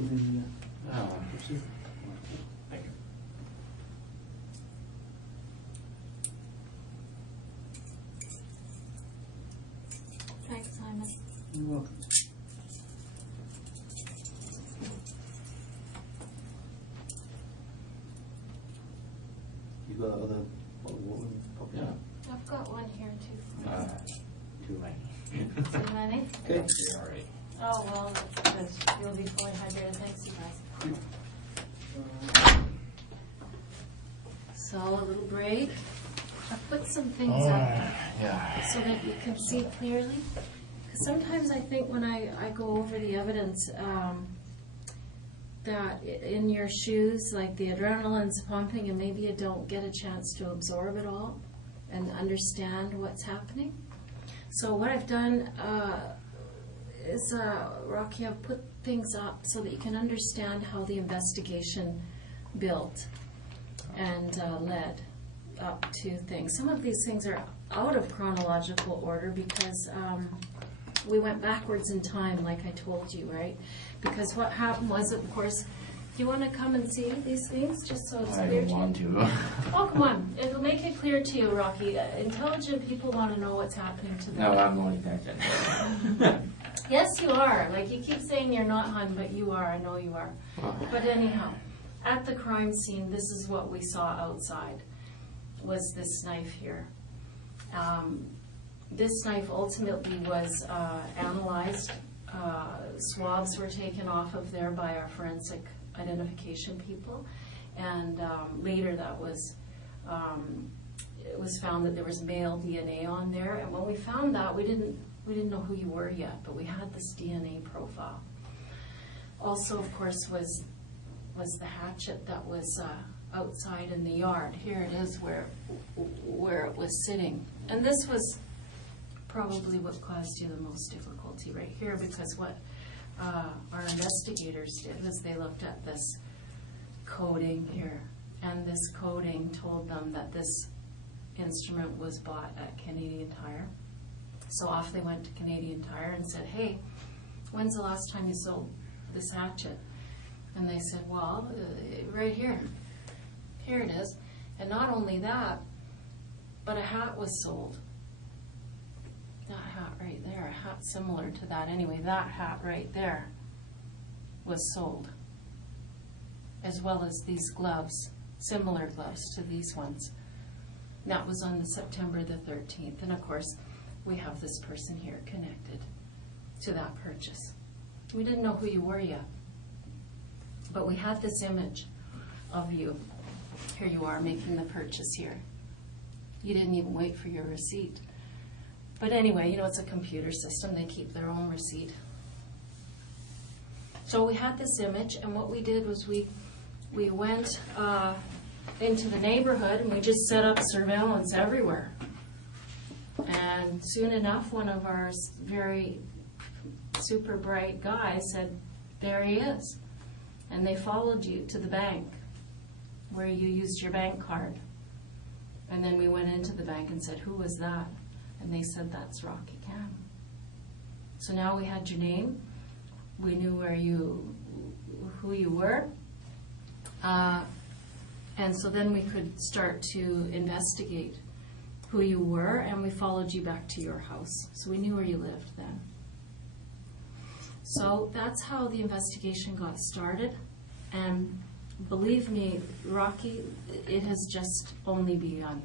Thank you. Thanks, Simon. You're welcome. You got other one? Yeah. I've got one here too. Too many. Too many? Okay. All right. Oh, well, that's good. You'll be fully hydrated. Thanks, you guys. So, a little break. I've put some things up Yeah. so that you can see clearly. Because sometimes I think when I go over the evidence, that in your shoes, like the adrenaline's pumping and maybe you don't get a chance to absorb it all and understand what's happening. So what I've done is, Rocky, I've put things up so that you can understand how the investigation built and led up to things. Some of these things are out of chronological order because we went backwards in time, like I told you, right? Because what happened was, of course, do you want to come and see these things just so it's I clear don't to you? want to. Oh, come on. It'll make it clear to you, Rocky. Intelligent people want to know what's happening to them. No, I'm going attention. Yes, you are. Like, you keep saying you're not, hon, but you are. I know you are. But anyhow, at the crime scene, this is what we saw outside, was this knife here. This knife ultimately was analyzed. Swabs were taken off of there by our forensic identification people, and later that was it was found that there was male DNA on there. And when we found that, we didn't know who you were yet, but we had this DNA profile. Also, of course, was the hatchet that was outside in the yard. Here it is where it was sitting, and this was probably what caused you the most difficulty right here, because what our investigators did was they looked at this coding here, and this coding told them that this instrument was bought at Canadian Tire. So off they went to Canadian Tire and said, hey, when's the last time you sold this hatchet? And they said, well, right here. Here it is. And not only that, but a hat was sold. That hat right there, a hat similar to that. Anyway, that hat right there was sold, as well as these gloves, similar gloves to these ones. That was on the September the 13th. And of course, we have this person here connected to that purchase. We didn't know who you were yet, but we had this image of you. Here you are making the purchase here. You didn't even wait for your receipt. But anyway, you know, it's a computer system. They keep their own receipt. So we had this image, and what we did was we went into the neighborhood and we just set up surveillance everywhere. And soon enough, one of our very super bright guys said, there he is. And they followed you to the bank where you used your bank card. And then we went into the bank and said, who was that? And they said, that's Rocky Cam. So now we had your name. We knew who you were. And so then we could start to investigate who you were, and we followed you back to your house. So we knew where you lived then. So that's how the investigation got started. And believe me, Rocky, it has just only begun.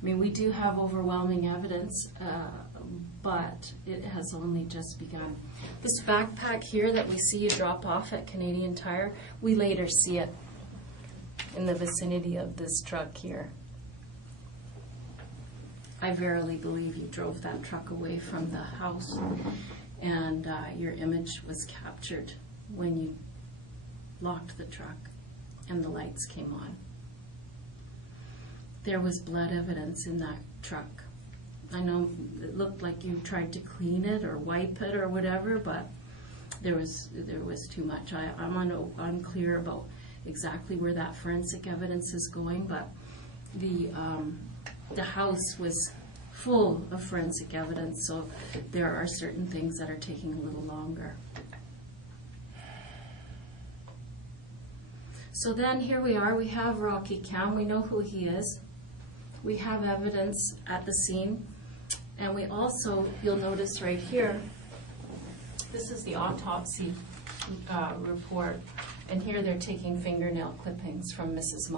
I mean, we do have overwhelming evidence, but it has only just begun. This backpack here that we see you drop off at Canadian Tire, we later see it in the vicinity of this truck here. I verily believe you drove that truck away from the house, and your image was captured when you locked the truck and the lights came on. There was blood evidence in that truck. I know it looked like you tried to clean it or wipe it or whatever, but there was too much. I'm unclear about exactly where that forensic evidence is going, but the house was full of forensic evidence, so there are certain things that are taking a little longer. So then here we are, we have Rocky Cam, we know who he is. We have evidence at the scene. And we also, you'll notice right here, this is the autopsy report. And here they're taking fingernail clippings from Mrs.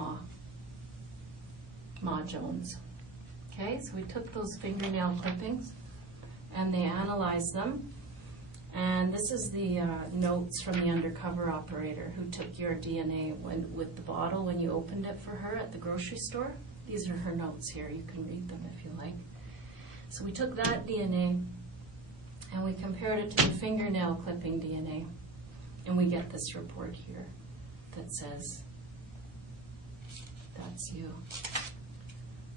Mah-Jones. Okay, so we took those fingernail clippings and they analyzed them. And this is the notes from the undercover operator who took your DNA with the bottle when you opened it for her at the grocery store. These are her notes here. You can read them if you like. So we took that DNA and we compared it to the fingernail clipping DNA. And we get this report here that says, that's you.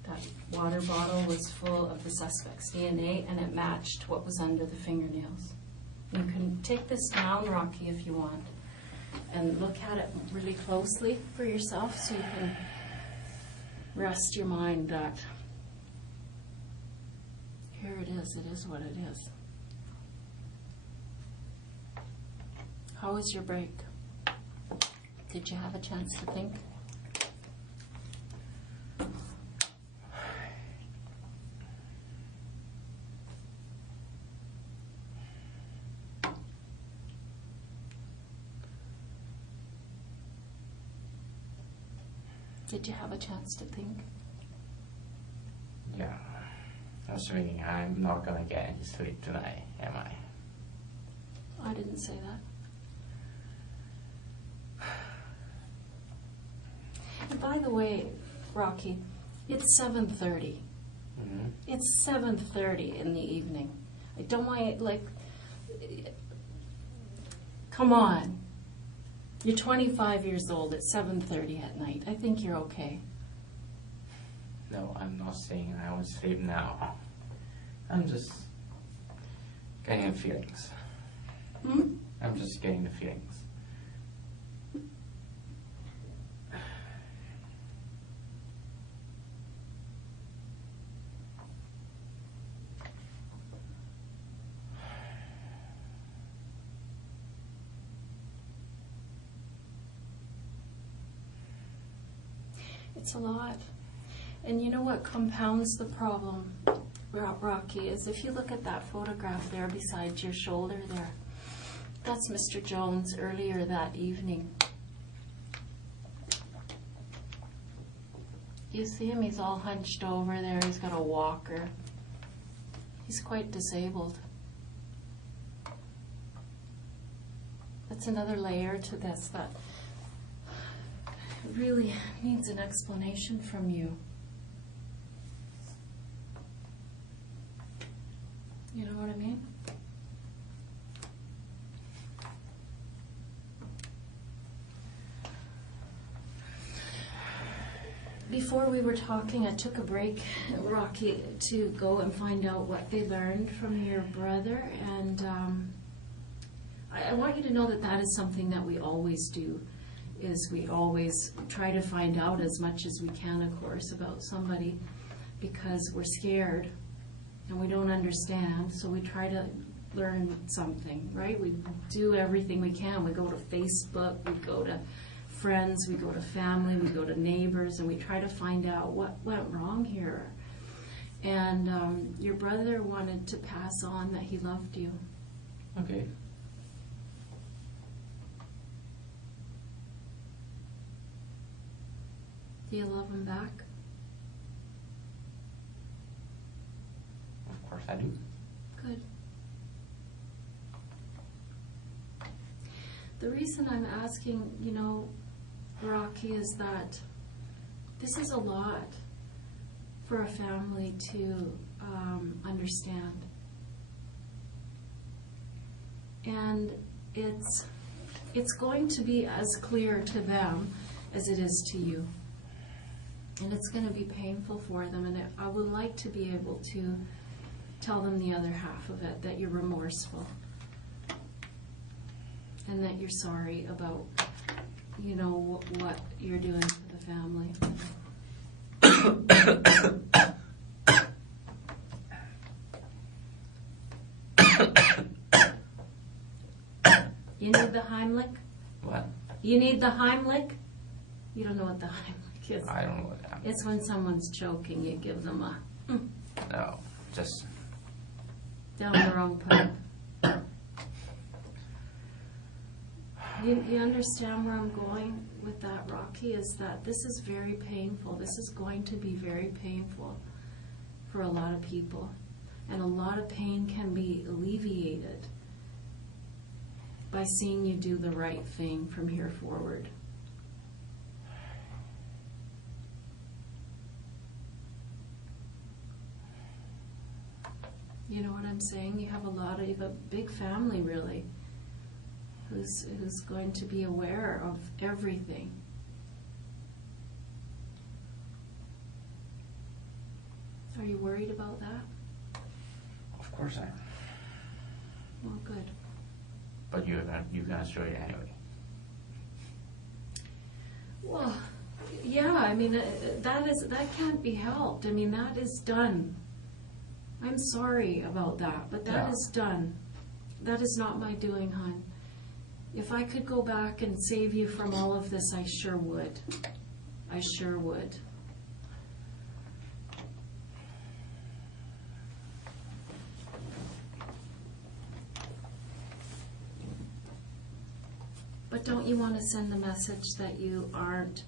That water bottle was full of the suspect's DNA and it matched what was under the fingernails. You can take this down, Rocky, if you want, and look at it really closely for yourself so you can rest your mind that here it is what it is. How was your break? Did you have a chance to think? Did you have a chance to think? Yeah. I was thinking I'm not gonna get any sleep tonight, am I? I didn't say that. And by the way, Rocky, it's 7:30. Mm-hmm. It's 7:30 in the evening. I don't want, come on. You're 25 years old at 7:30 at night. I think you're okay. No, I'm not saying I will sleep now. I'm just getting the feelings. Hmm? I'm just getting the feelings. It's a lot. And you know what compounds the problem, Rocky, is if you look at that photograph there beside your shoulder there, that's Mr. Jones earlier that evening. You see him? He's all hunched over there. He's got a walker. He's quite disabled. That's another layer to this that really needs an explanation from you. You know what I mean? Before we were talking, I took a break, Rocky, to go and find out what they learned from your brother, and I want you to know that that is something that we always do. Is we always try to find out as much as we can, of course, about somebody because we're scared and we don't understand, so we try to learn something, right? We do everything we can. We go to Facebook, we go to friends, we go to family, we go to neighbors, and we try to find out what went wrong here. And your brother wanted to pass on that he loved you. Okay. Do you love him back? Of course I do. Good. The reason I'm asking, you know, Rocky, is that this is a lot for a family to understand. And it's going to be as clear to them as it is to you. And it's going to be painful for them, and I would like to be able to tell them the other half of it, that you're remorseful and that you're sorry about, you know, what you're doing for the family. You need the Heimlich? What? You need the Heimlich? You don't know what the Heimlich is? I don't know what happened. It's when someone's choking, you give them a No, just down the wrong pipe. You understand where I'm going with that, Rocky, is that this is very painful. This is going to be very painful for a lot of people. And a lot of pain can be alleviated by seeing you do the right thing from here forward. You know what I'm saying? You have a big family, really, who's going to be aware of everything. Are you worried about that? of course I am. Well, good. But you're gonna show it anyway. Well, yeah, I mean, that can't be helped. I mean, that is done. I'm sorry about that, but that is done. That is not my doing, hon. If I could go back and save you from all of this, I sure would. I sure would. But don't you want to send the message that you aren't,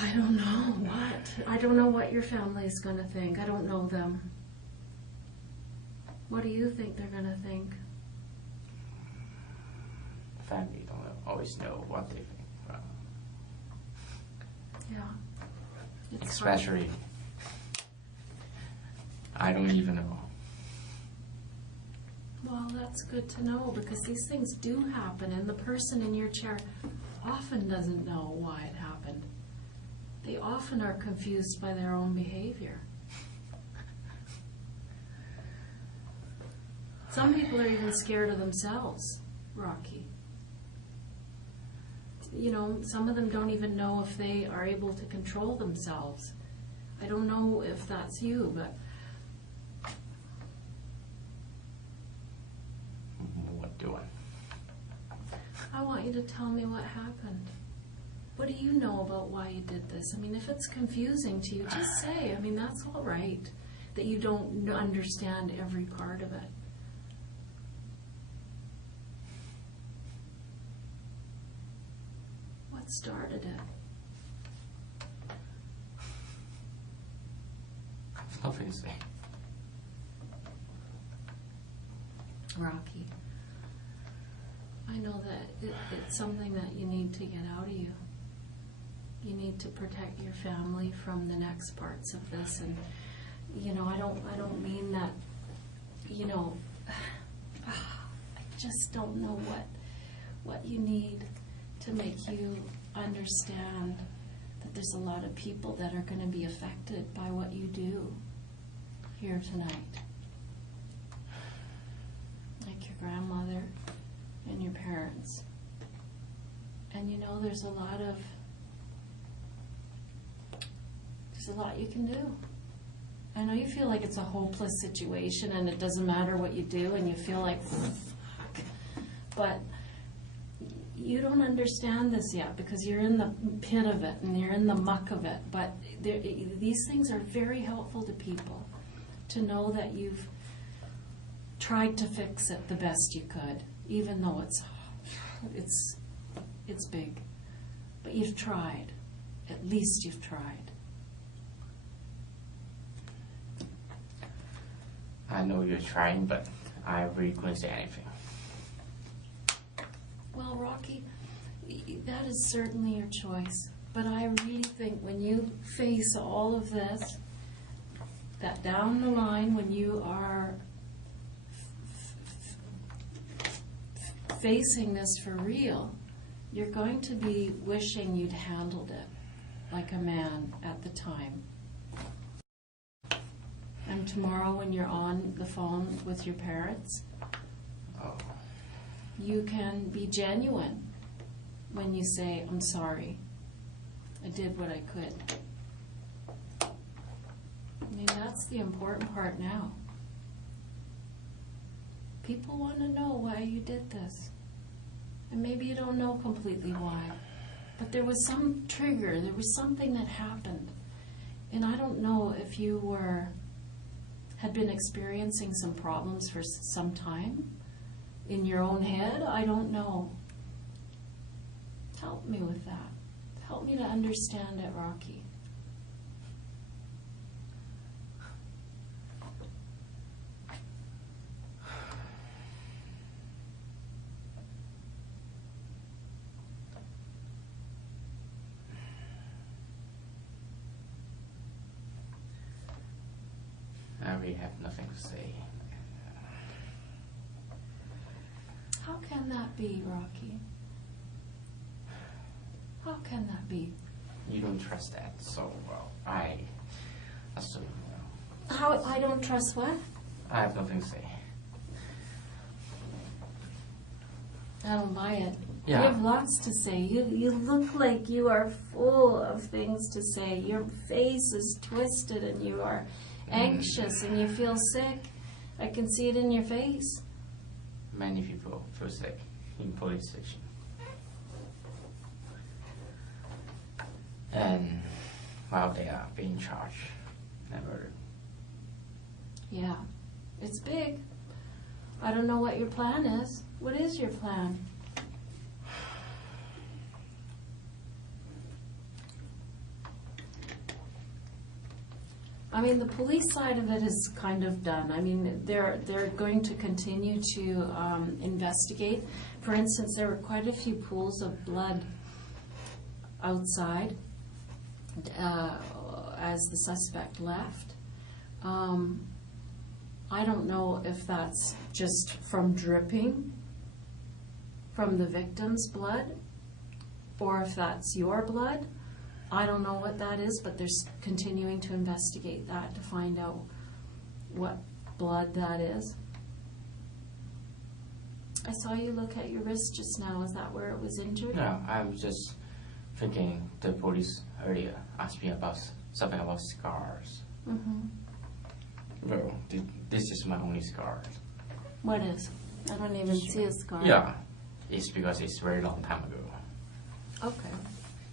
I don't know what. I don't know what your family is going to think. I don't know them. What do you think they're going to think? Family don't always know what they think. Yeah. It's Especially, I don't even know. Well, that's good to know, because these things do happen, and the person in your chair often doesn't know why it happened. They often are confused by their own behavior. Some people are even scared of themselves, Rocky. You know, some of them don't even know if they are able to control themselves. I don't know if that's you, but What do I want you to tell me what happened. What do you know about why you did this? I mean, if it's confusing to you, just say. I mean, that's all right, that you don't understand every part of it. What started it? I have nothing to say. Rocky, I know that it's something that you need to get out of you. You need to protect your family from the next parts of this, and you know, I don't mean that, you know, I just don't know what you need to make you understand that there's a lot of people that are going to be affected by what you do here tonight. Like your grandmother and your parents. And you know, there's a lot you can do. I know you feel like it's a hopeless situation and it doesn't matter what you do and you feel like, fuck. But you don't understand this yet because you're in the pit of it and you're in the muck of it. But these things are very helpful to people, to know that you've tried to fix it the best you could, even though it's big. But you've tried. At least you've tried. I know you're trying, but I really couldn't say anything. Well, Rocky, that is certainly your choice. But I really think when you face all of this, that down the line, when you are facing this for real, you're going to be wishing you'd handled it like a man at the time. And tomorrow when you're on the phone with your parents, you can be genuine when you say, I'm sorry, I did what I could. I mean, that's the important part now. People want to know why you did this. And maybe you don't know completely why, But there was some trigger, there was something that happened. And I don't know if you had been experiencing some problems for some time in your own head. I don't know. Help me with that. Help me to understand it, Rocky. I really have nothing to say. How can that be, Rocky? How can that be? You don't trust that, so well, I assume. How I don't trust what? I have nothing to say. I don't buy it. Yeah. You have lots to say. You look like you are full of things to say. Your face is twisted and you are anxious and you feel sick. I can see it in your face. Many people feel sick in police station. And while they are being charged and murdered. Yeah, it's big. I don't know what your plan is. What is your plan? I mean, the police side of it is kind of done. I mean, they're going to continue to investigate. For instance, there were quite a few pools of blood outside as the suspect left. I don't know if that's just from dripping from the victim's blood or if that's your blood. I don't know what that is, but they're continuing to investigate that to find out what blood that is. I saw you look at your wrist just now. Is that where it was injured? No, I'm just thinking the police earlier asked me about something about scars. Mm-hmm. Well, this is my only scar. What is? I don't even see a scar. Yeah, it's because it's very long time ago. Okay.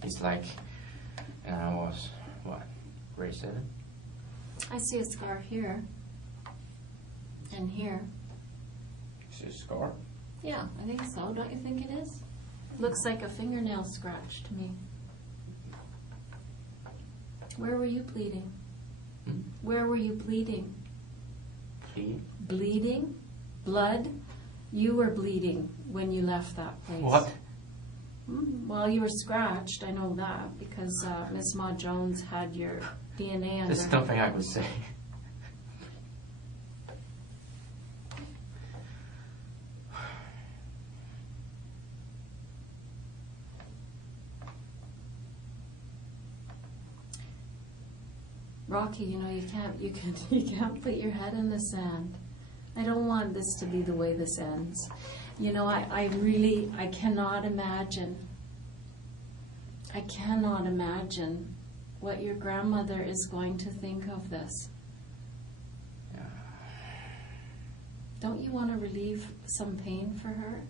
It's like, and I was, what, grade 7? I see a scar here. And here. Is it a scar? Yeah, I think so. Don't you think it is? Looks like a fingernail scratch to me. Where were you bleeding? Hmm? Where were you bleeding? Bleed? Bleeding? Blood? You were bleeding when you left that place. What? Well, you were scratched. I know that because Miss Mah-Jones had your DNA under There's her. nothing I could say. Rocky, you know, you can't put your head in the sand. I don't want this to be the way this ends. You know, I cannot imagine. I cannot imagine what your grandmother is going to think of this. Yeah. Don't you want to relieve some pain for her?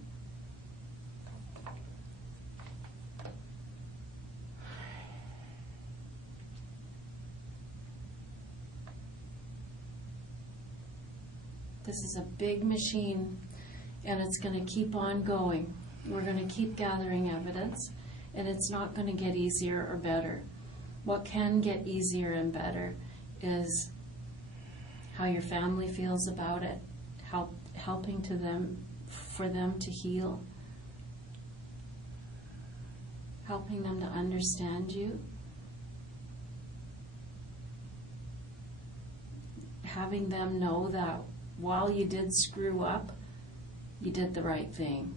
This is a big machine, and it's going to keep on going. We're going to keep gathering evidence, and it's not going to get easier or better. What can get easier and better is how your family feels about it, helping for them to heal, helping them to understand you, having them know that while you did screw up, you did the right thing.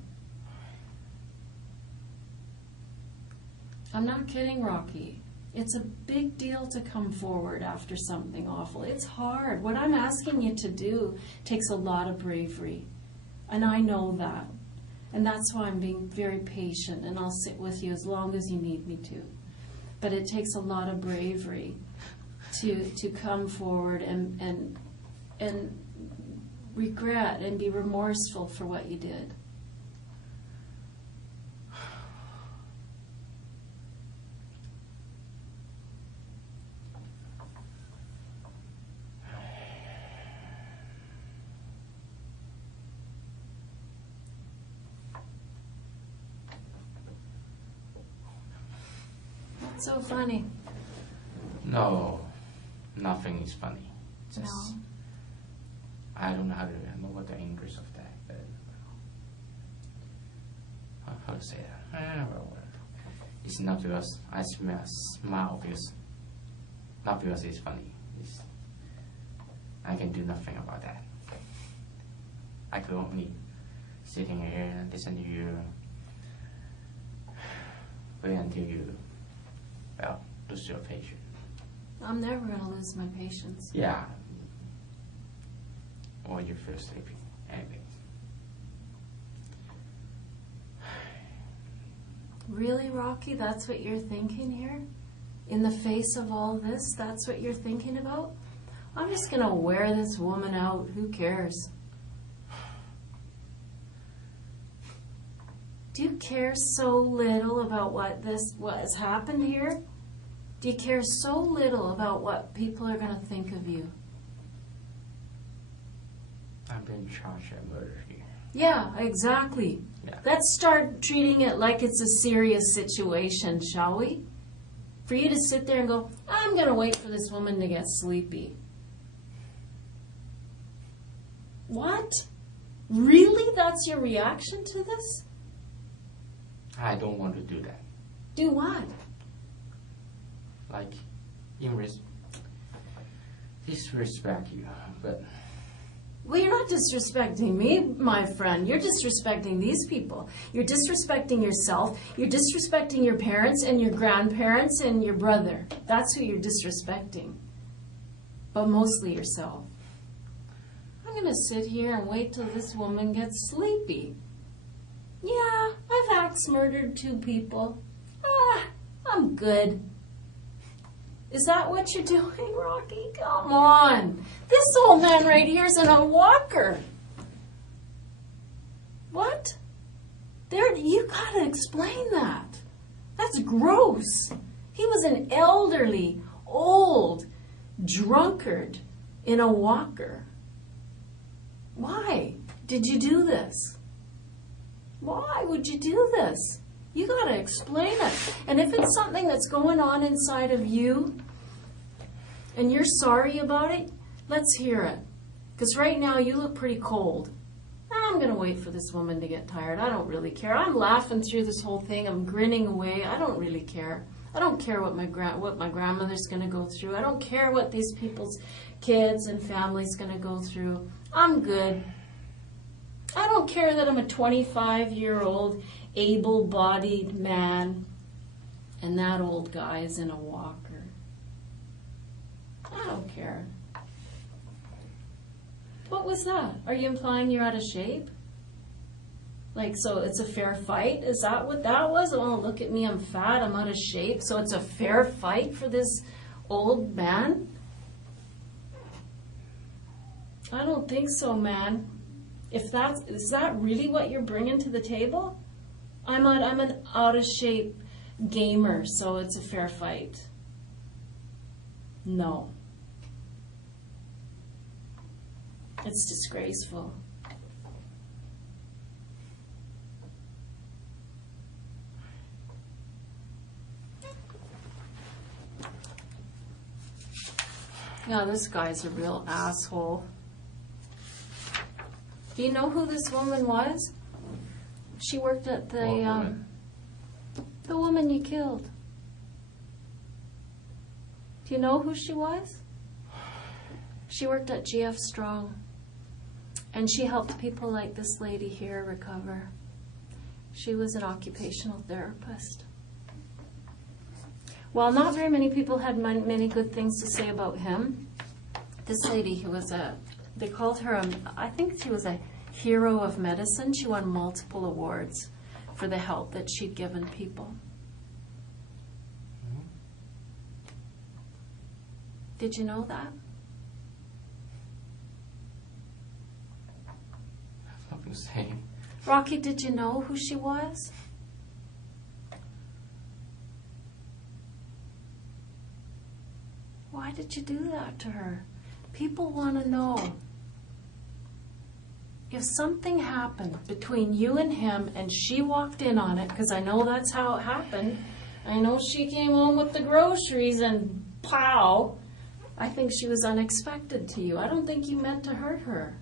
I'm not kidding, Rocky. It's a big deal to come forward after something awful. It's hard. What I'm asking you to do takes a lot of bravery. And I know that. And that's why I'm being very patient, and I'll sit with you as long as you need me to. But it takes a lot of bravery to come forward and regret and be remorseful for what you did. What's so funny? No, nothing is funny. Just, No. I don't know how to remember what the English of that. But, how to say that? It's not because I smile because, not because it's funny. I can do nothing about that. I could only sitting here and listen to you. Wait until you, lose your patience. I'm never going to lose my patience. Yeah. Or you feel sleepy. Anyway. Really, Rocky? That's what you're thinking here? In the face of all this, that's what you're thinking about? I'm just going to wear this woman out. Who cares? Do you care so little about what has happened here? Do you care so little about what people are going to think of you? I'm being charged with murder here. Yeah, exactly. Yeah. Let's start treating it like it's a serious situation, shall we? For you to sit there and go, I'm going to wait for this woman to get sleepy. What? Really? That's your reaction to this? I don't want to do that. Do what? Like, disrespect you, but... Well, you're not disrespecting me, my friend. You're disrespecting these people. You're disrespecting yourself. You're disrespecting your parents and your grandparents and your brother. That's who you're disrespecting. But mostly yourself. I'm going to sit here and wait till this woman gets sleepy. Yeah, I've axe-murdered 2 people. I'm good. Is that what you're doing, Rocky? Come on. This old man right here is in a walker. What? You gotta explain that. That's gross. He was an elderly, old drunkard in a walker. Why did you do this? Why would you do this? You gotta explain it. And if it's something that's going on inside of you and you're sorry about it, let's hear it. Because right now you look pretty cold. I'm gonna wait for this woman to get tired. I don't really care. I'm laughing through this whole thing. I'm grinning away. I don't really care. I don't care what my grandmother's gonna go through. I don't care what these people's kids and families gonna go through. I'm good. I don't care that I'm a 25-year-old able-bodied man and that old guy is in a walker. I don't care. What was that? Are you implying you're out of shape? Like, so it's a fair fight? Is that what that was? Oh, look at me, I'm fat, I'm out of shape. So it's a fair fight for this old man? I don't think so, man. Is that really what you're bringing to the table? I'm an out of shape gamer, so it's a fair fight. No. It's disgraceful. Yeah, this guy's a real asshole. Do you know who this woman was? She worked at the woman you killed. Do you know who she was? She worked at GF Strong. And she helped people like this lady here recover. She was an occupational therapist. While not very many people had many good things to say about him, this lady who was they called her, I think she was a hero of medicine. She won multiple awards for the help that she'd given people. Did you know that? Nothing to say. Rocky, did you know who she was? Why did you do that to her? People want to know. If something happened between you and him and she walked in on it, because I know that's how it happened, I know she came home with the groceries and pow. I think she was unexpected to you. I don't think you meant to hurt her.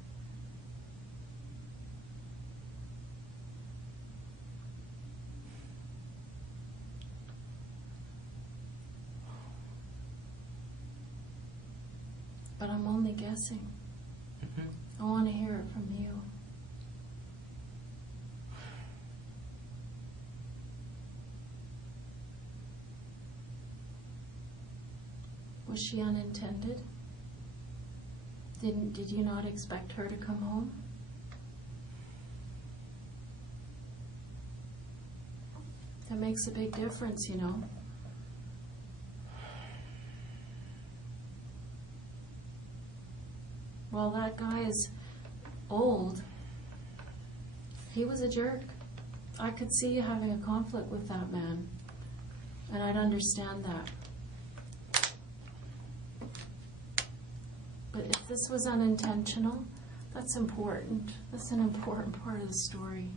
But I'm only guessing. I want to hear it from you. Was she unintended? Did you not expect her to come home? That makes a big difference, you know. Well, that guy is old. He was a jerk. I could see you having a conflict with that man, and I'd understand that. But if this was unintentional, that's important. That's an important part of the story.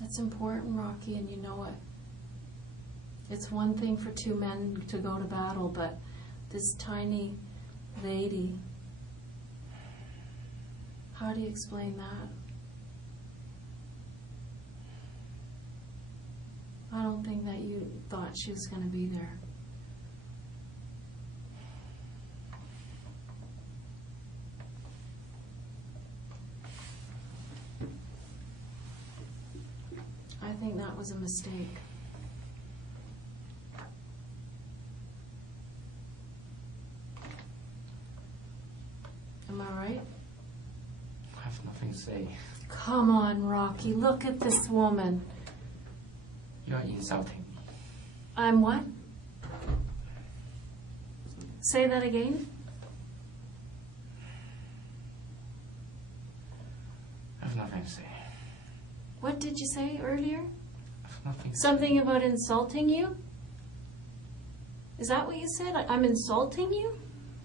That's important, Rocky, and you know it. It's one thing for two men to go to battle, but this tiny lady, how do you explain that? I don't think that you thought she was going to be there. I think that was a mistake. Am I right? I have nothing to say. Come on, Rocky. Look at this woman. You're insulting me. I'm what? Say that again. I have nothing to say. What did you say earlier? I have nothing to Something about insulting you? Is that what you said? I'm insulting you?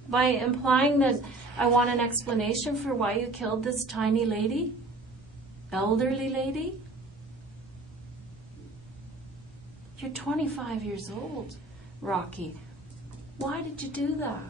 By implying that I want an explanation for why you killed this tiny lady? Elderly lady? You're 25 years old, Rocky. Why did you do that?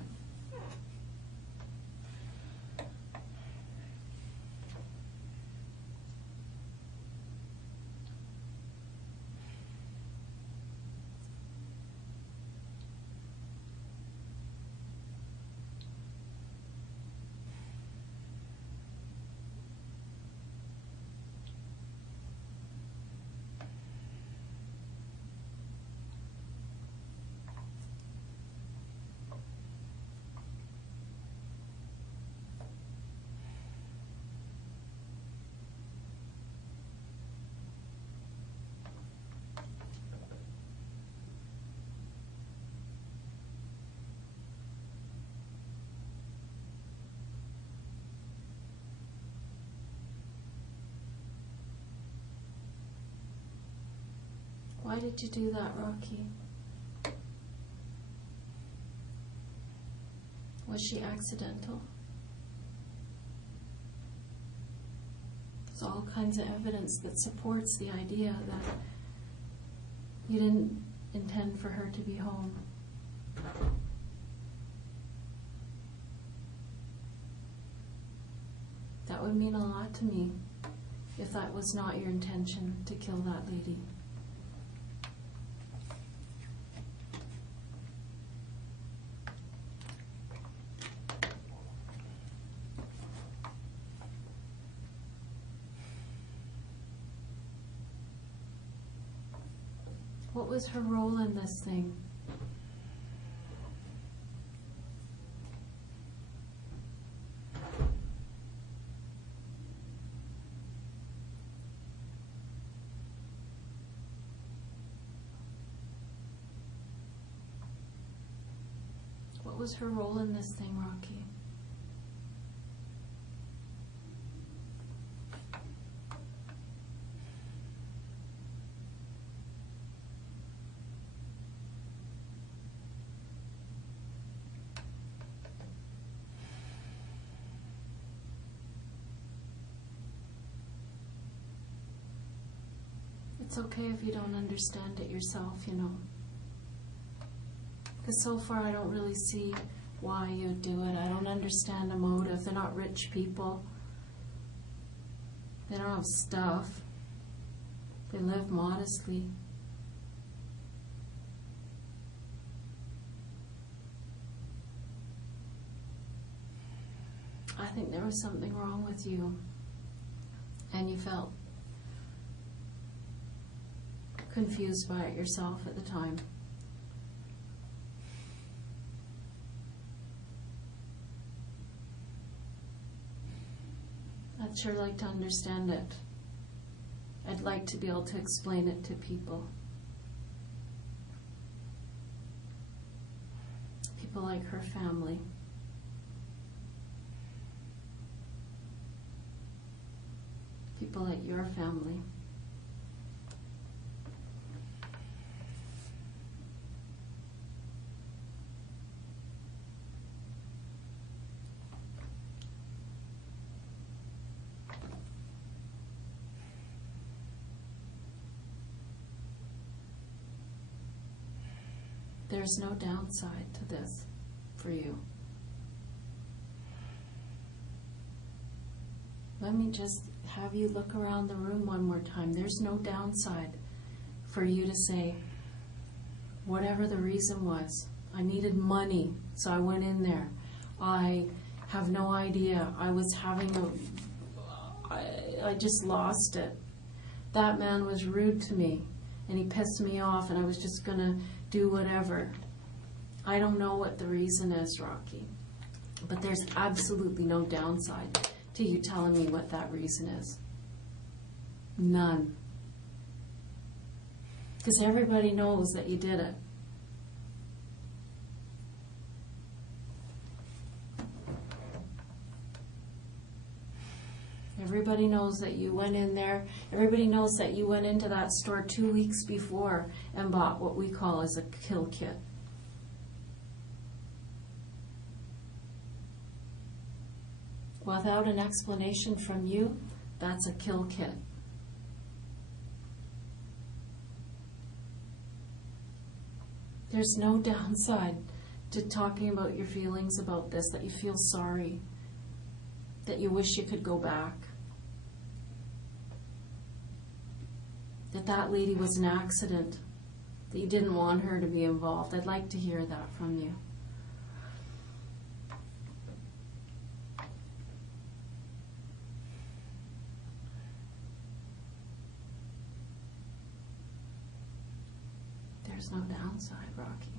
Why did you do that, Rocky? Was she accidental? There's all kinds of evidence that supports the idea that you didn't intend for her to be home. That would mean a lot to me if that was not your intention to kill that lady. What was her role in this thing? What was her role in this thing, Rocky? It's okay if you don't understand it yourself, you know. Because so far I don't really see why you'd do it. I don't understand the motive. They're not rich people. They don't have stuff. They live modestly. I think there was something wrong with you, and you felt confused by it yourself at the time. I'd sure like to understand it. I'd like to be able to explain it to people. People like her family. People like your family. There's no downside to this for you. Let me just have you look around the room one more time. There's no downside for you to say, whatever the reason was, I needed money, so I went in there. I have no idea. I was having I just lost it. That man was rude to me, and he pissed me off, and I was just going to do whatever. I don't know what the reason is, Rocky, but there's absolutely no downside to you telling me what that reason is. None. Because everybody knows that you did it. Everybody knows that you went in there. Everybody knows that you went into that store 2 weeks before and bought what we call as a kill kit. Without an explanation from you, that's a kill kit. There's no downside to talking about your feelings about this, that you feel sorry, that you wish you could go back, that that lady was an accident, that you didn't want her to be involved. I'd like to hear that from you. There's no downside, Rocky.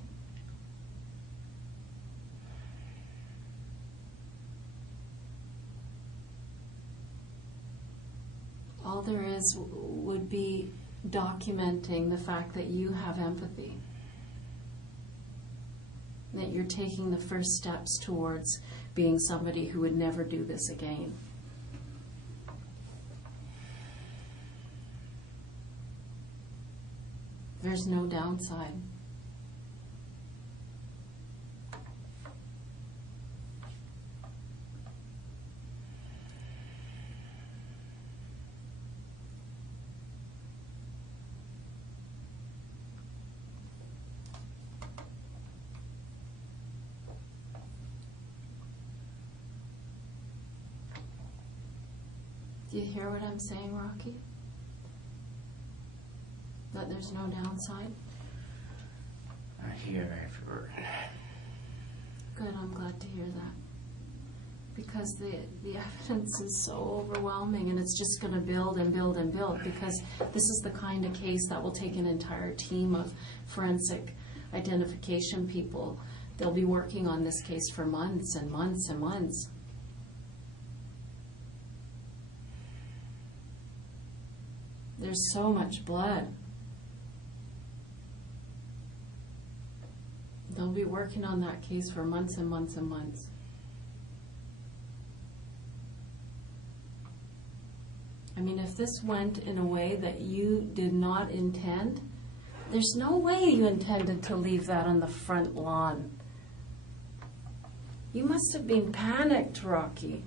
All there is would be documenting the fact that you have empathy, that you're taking the first steps towards being somebody who would never do this again. There's no downside. Do you hear what I'm saying, Rocky? That there's no downside? I hear every word. Good, I'm glad to hear that. Because the evidence is so overwhelming, and it's just going to build and build and build, because this is the kind of case that will take an entire team of forensic identification people. They'll be working on this case for months and months and months. There's so much blood. They'll be working on that case for months and months and months. I mean, if this went in a way that you did not intend, there's no way you intended to leave that on the front lawn. You must have been panicked, Rocky.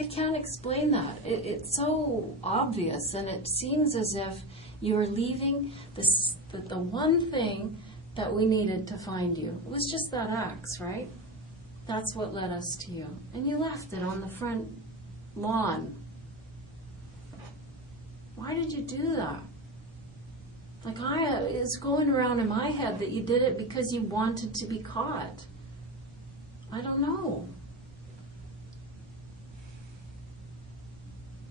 I can't explain that. It's so obvious, and it seems as if you're leaving the one thing that we needed to find you. It was just that axe, right? That's what led us to you. And you left it on the front lawn. Why did you do that? Like, it's going around in my head that you did it because you wanted to be caught. I don't know.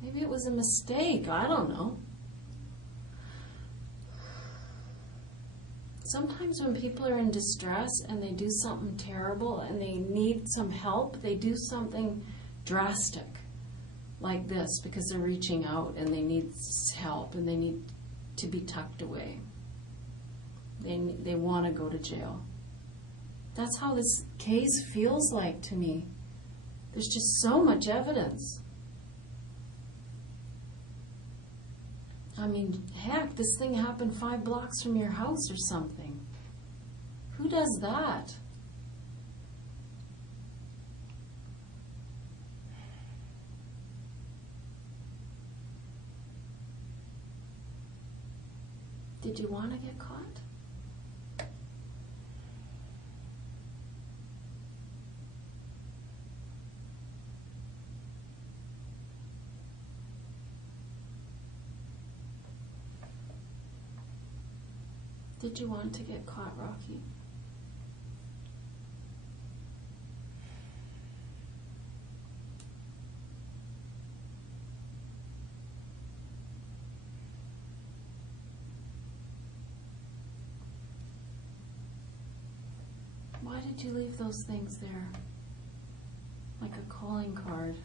Maybe it was a mistake. I don't know. Sometimes when people are in distress and they do something terrible and they need some help, they do something drastic like this because they're reaching out and they need help and they need to be tucked away. They want to go to jail. That's how this case feels like to me. There's just so much evidence. I mean, heck, this thing happened 5 blocks from your house or something. Who does that? Did you want to get caught? Did you want to get caught, Rocky? Why did you leave those things there? Like a calling card.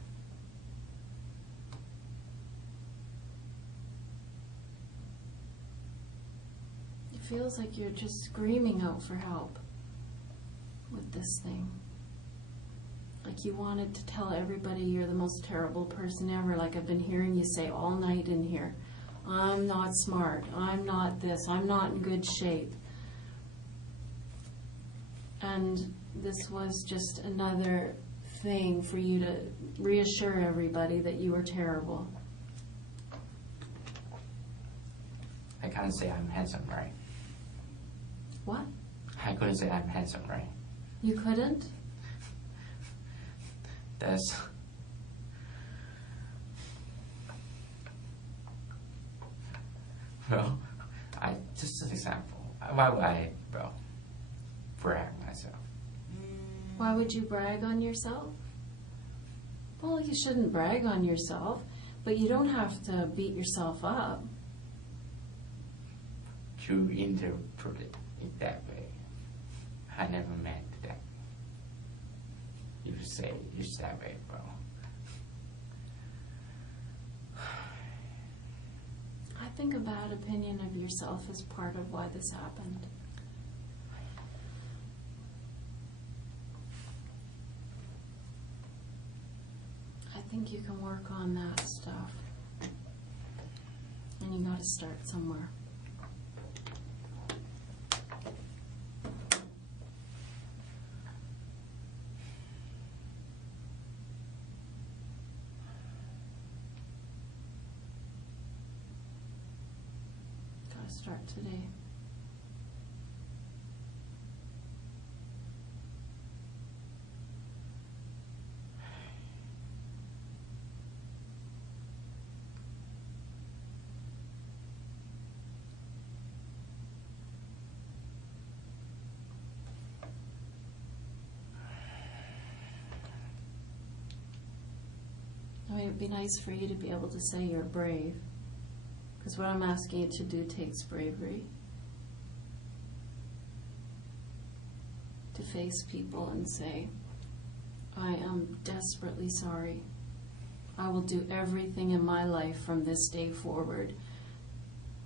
It feels like you're just screaming out for help with this thing. Like you wanted to tell everybody you're the most terrible person ever, like I've been hearing you say all night in here. I'm not smart, I'm not this, I'm not in good shape. And this was just another thing for you to reassure everybody that you were terrible. I can't say I'm handsome, right? What? I couldn't say I'm handsome, right? You couldn't? That's... Well, just an example. Why would I, brag myself? Why would you brag on yourself? Well, you shouldn't brag on yourself, but you don't have to beat yourself up. To interpret it that way. I never meant that. You say it's that way, bro. I think a bad opinion of yourself is part of why this happened. I think you can work on that stuff. And you gotta start somewhere. Gotta start today. I mean, it'd be nice for you to be able to say you're brave, because what I'm asking you to do takes bravery. To face people and say, I am desperately sorry. I will do everything in my life from this day forward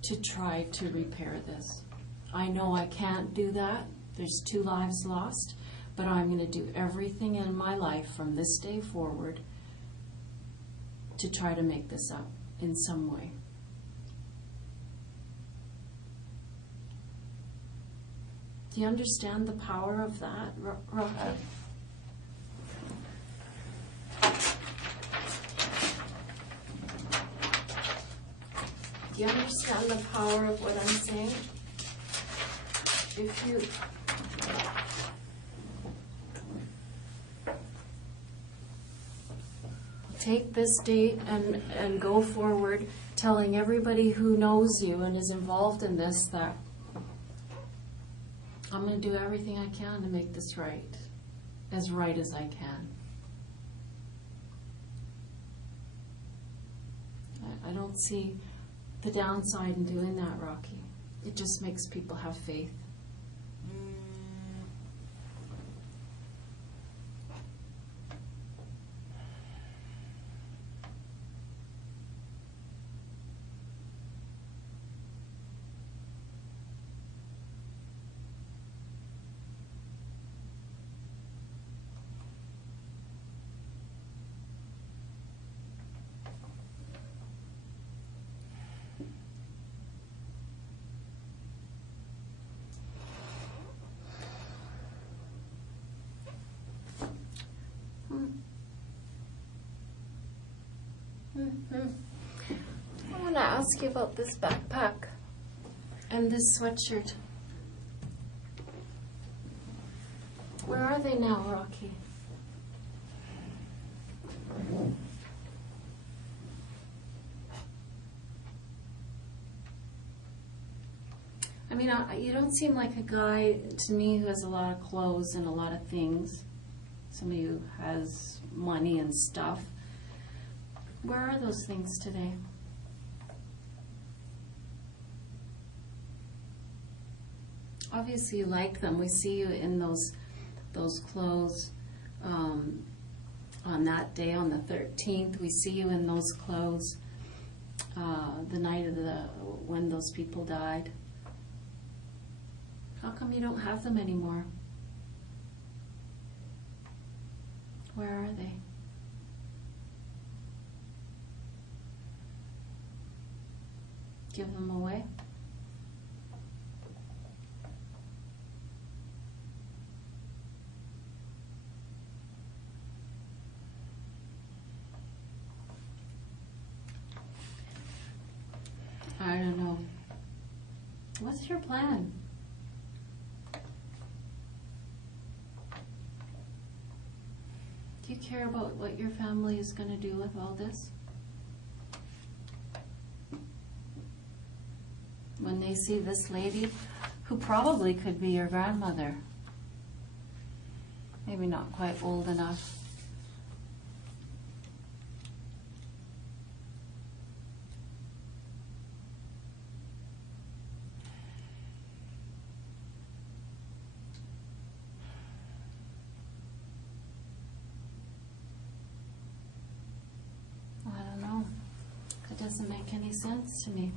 to try to repair this. I know I can't do that. There's 2 lives lost, but I'm going to do everything in my life from this day forward to try to make this up in some way. Do you understand the power of that, Rocky? Do you understand the power of what I'm saying? If you take this date and go forward telling everybody who knows you and is involved in this that I'm going to do everything I can to make this right as I can. I don't see the downside in doing that, Rocky. It just makes people have faith. I want to ask you about this backpack and this sweatshirt. Where are they now, Rocky? I mean, you don't seem like a guy to me who has a lot of clothes and a lot of things. Somebody who has money and stuff. Where are those things today? Obviously you like them. We see you in those clothes on that day, on the 13th. We see you in those clothes the night of when those people died. How come you don't have them anymore? Where are they? Give them away? I don't know. What's your plan? Do you care about what your family is going to do with all this? When they see this lady, who probably could be your grandmother, maybe not quite old enough. I don't know. It doesn't make any sense to me.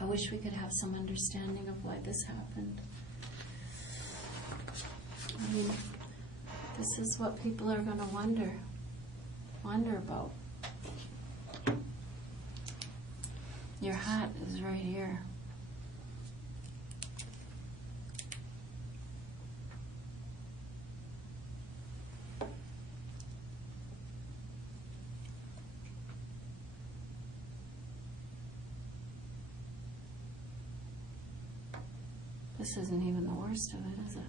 I wish we could have some understanding of why this happened. I mean, this is what people are going to wonder about. Your hat is right here. This isn't even the worst of it, is it?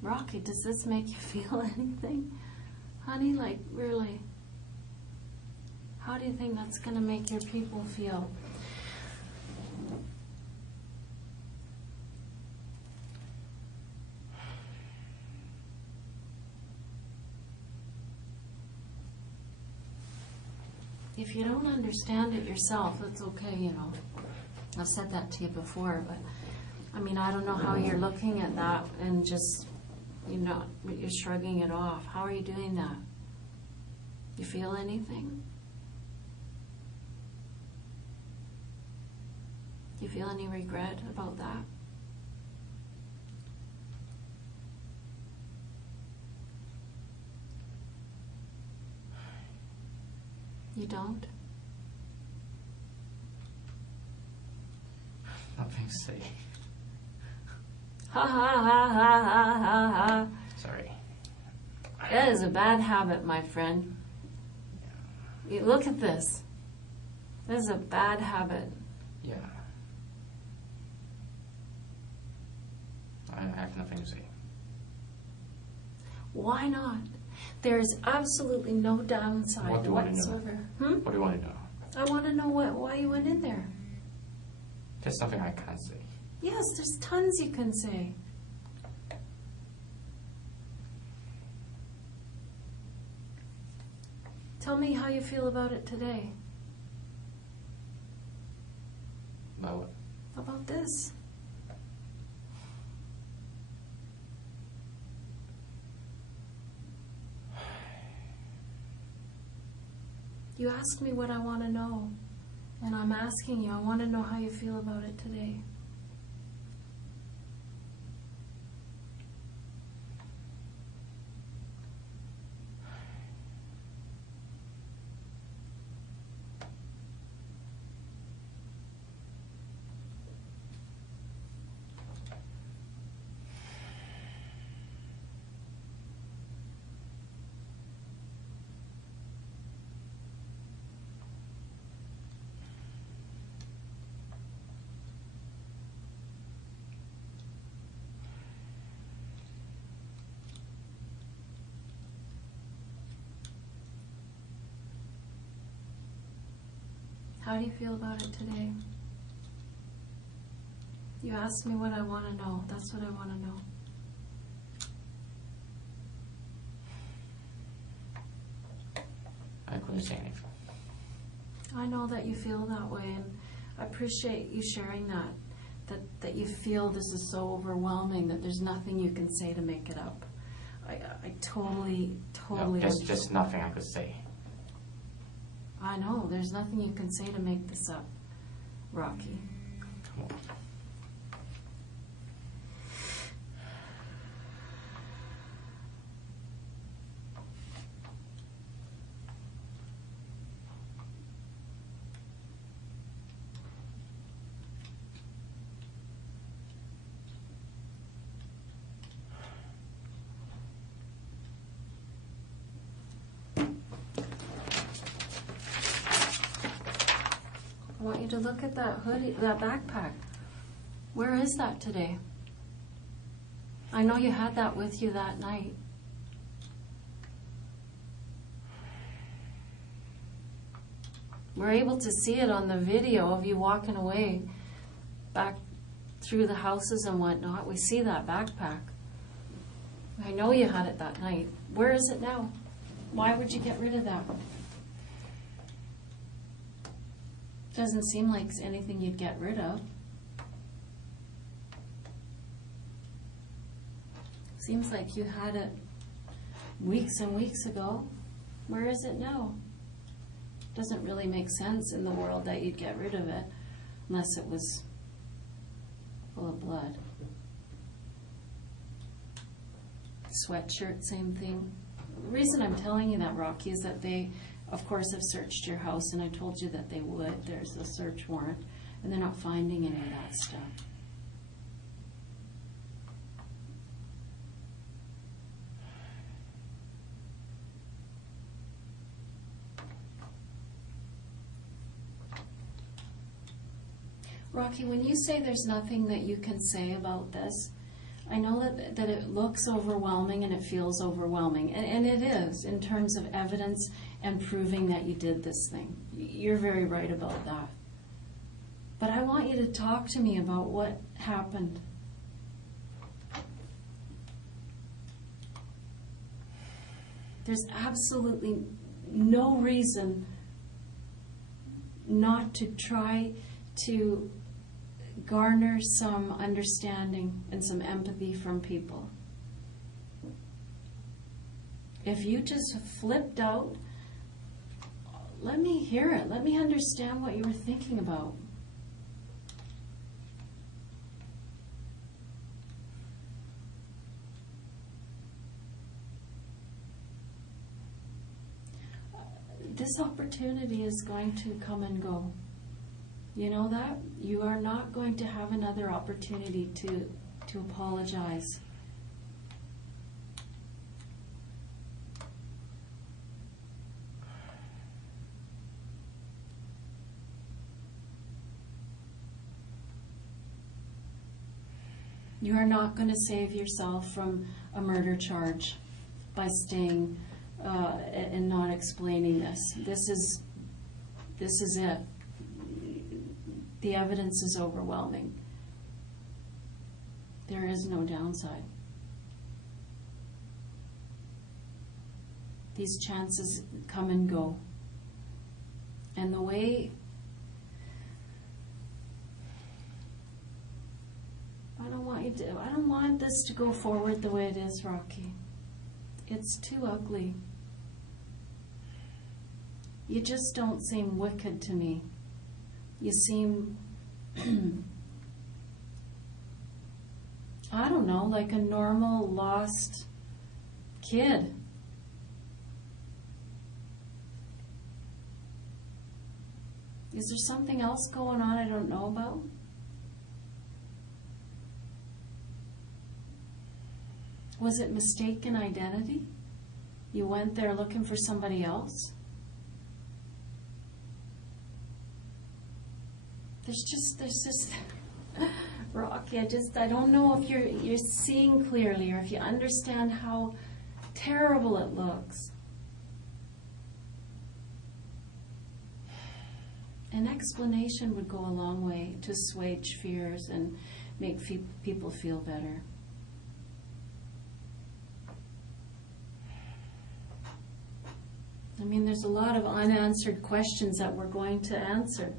Rocky, does this make you feel anything? Honey, like, really? How do you think that's going to make your people feel? If you don't understand it yourself, it's okay, you know. I've said that to you before, but I mean, I don't know how you're looking at that and just, you're shrugging it off. How are you doing that? You feel anything? Do you feel any regret about that? You don't? Nothing to say. Ha ha ha ha ha ha ha. Sorry. That is a bad habit, my friend. You look at this. This is a bad habit. Yeah. I have nothing to say. Why not? There's absolutely no downside What do you want to know? whatsoever. What do you want to know? I want to know why you went in there. There's something I can't say. Yes, there's tons you can say. Tell me how you feel about it today. About what? About this. You asked me what I want to know, and I'm asking you, I want to know how you feel about it today. How do you feel about it today? You asked me what I want to know. That's what I want to know. I couldn't say anything. I know that you feel that way, and I appreciate you sharing that you feel this is so overwhelming that there's nothing you can say to make it up. I totally No, there's just nothing I could say. I know, there's nothing you can say to make this up, Rocky. Come on. I want you to look at that hoodie, that backpack. Where is that today? I know you had that with you that night. We're able to see it on the video of you walking away back through the houses and whatnot. We see that backpack. I know you had it that night. Where is it now? Why would you get rid of that? Doesn't seem like anything you'd get rid of. Seems like you had it weeks and weeks ago. Where is it now? Doesn't really make sense in the world that you'd get rid of it unless it was full of blood. Sweatshirt, same thing. The reason I'm telling you that, Rocky, is that they, of course, have searched your house, and I told you that they would. There's a search warrant, and they're not finding any of that stuff. Rocky, when you say there's nothing that you can say about this, I know that it looks overwhelming and it feels overwhelming, and it is in terms of evidence and proving that you did this thing. You're very right about that. But I want you to talk to me about what happened. There's absolutely no reason not to try to garner some understanding and some empathy from people. If you just flipped out, let me hear it. Let me understand what you were thinking about. This opportunity is going to come and go. You know that? You are not going to have another opportunity to apologize. You are not going to save yourself from a murder charge by staying and not explaining this. This is it. The evidence is overwhelming. There is no downside. These chances come and go. And the way I don't want this to go forward the way it is, Rocky. It's too ugly. You just don't seem wicked to me. You seem, I don't know, like a normal lost kid. Is there something else going on I don't know about? Was it mistaken identity? You went there looking for somebody else? There's just Rocky, I don't know if you're seeing clearly or if you understand how terrible it looks. An explanation would go a long way to assuage fears and make people feel better. I mean, there's a lot of unanswered questions that we're going to answer,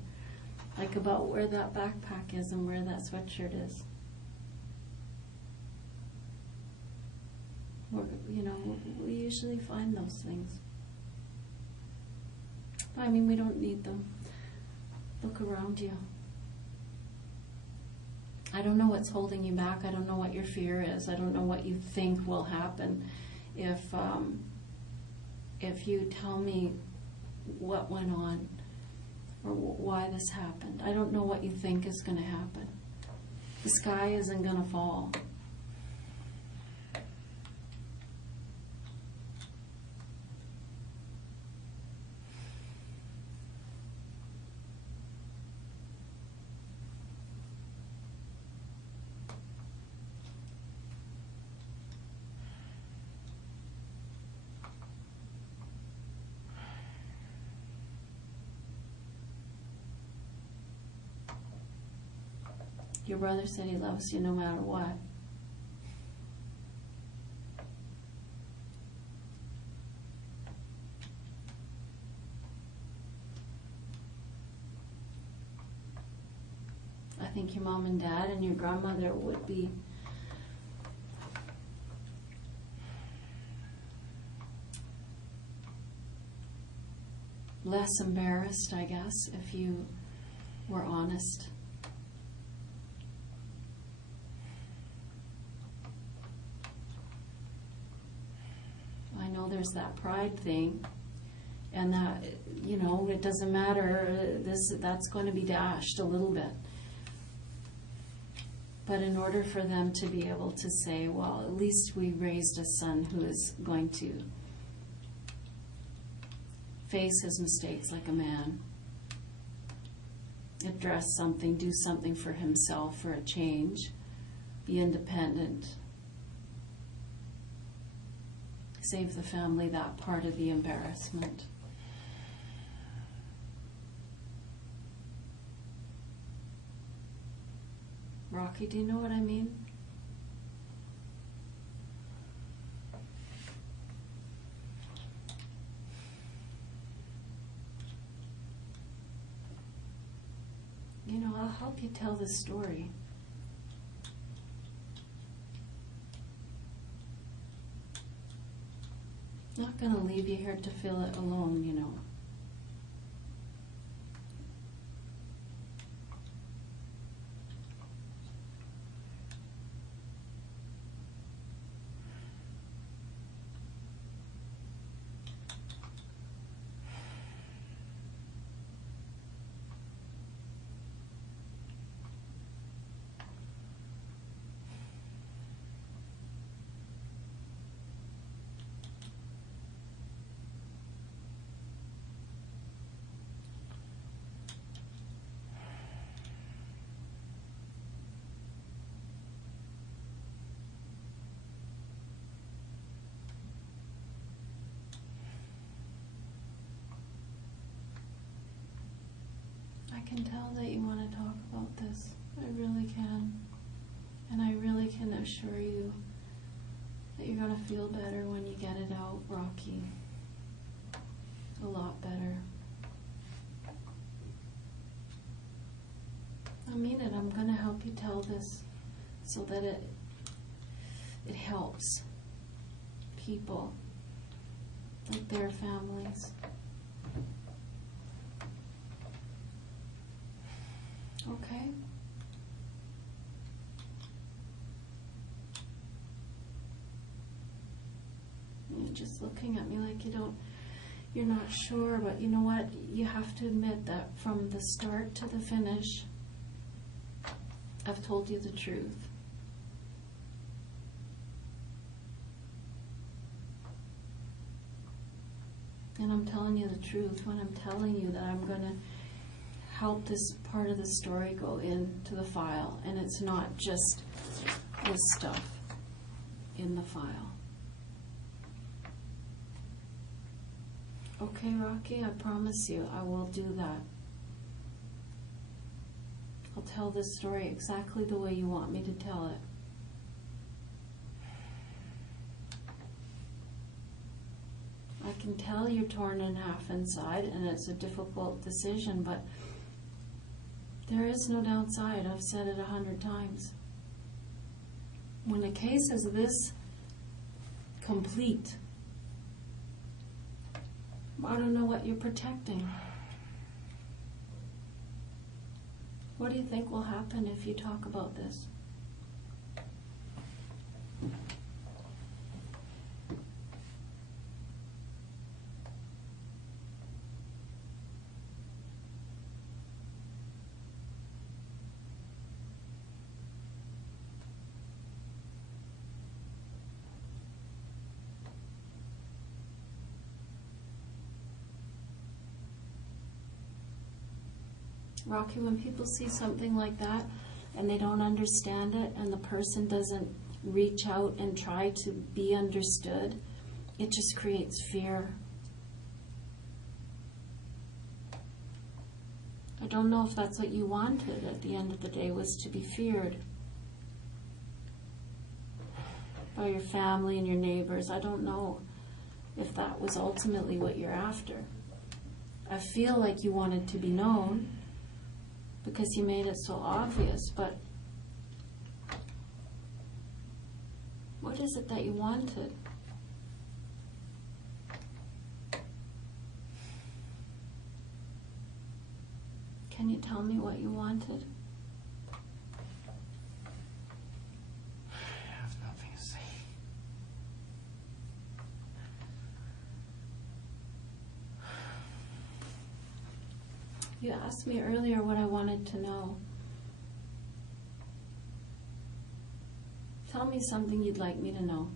like about where that backpack is and where that sweatshirt is. We usually find those things. I mean, we don't need them. Look around you. I don't know what's holding you back. I don't know what your fear is. I don't know what you think will happen if you tell me what went on or why this happened. I don't know what you think is going to happen. The sky isn't going to fall. Your brother said he loves you no matter what. I think your mom and dad and your grandmother would be less embarrassed, I guess, if you were honest. I know there's that pride thing, and that, it doesn't matter, that's going to be dashed a little bit. But in order for them to be able to say, well, at least we raised a son who is going to face his mistakes like a man, address something, do something for himself for a change, be independent, save the family that part of the embarrassment. Rocky, do you know what I mean? I'll help you tell this story. I'm not going to leave you here to feel it alone, I can tell that you want to talk about this. I really can. And I really can assure you that you're going to feel better when you get it out, Rocky. A lot better. I mean it. I'm going to help you tell this so that it helps people, like their families. Okay? You're just looking at me like you're not sure, but you know what? You have to admit that from the start to the finish, I've told you the truth. And I'm telling you the truth when I'm telling you that I'm going to help this part of the story go into the file, and it's not just this stuff in the file. Okay, Rocky, I promise you I will do that. I'll tell this story exactly the way you want me to tell it. I can tell you're torn in half inside and it's a difficult decision, but there is no downside. I've said it 100 times. When a case is this complete, I don't know what you're protecting. What do you think will happen if you talk about this? Rocky, when people see something like that and they don't understand it and the person doesn't reach out and try to be understood, it just creates fear. I don't know if that's what you wanted at the end of the day, was to be feared by your family and your neighbors. I don't know if that was ultimately what you're after. I feel like you wanted to be known, because you made it so obvious, but what is it that you wanted? Can you tell me what you wanted? I have nothing to say. You asked me earlier what I wanted to know. Tell me something you'd like me to know.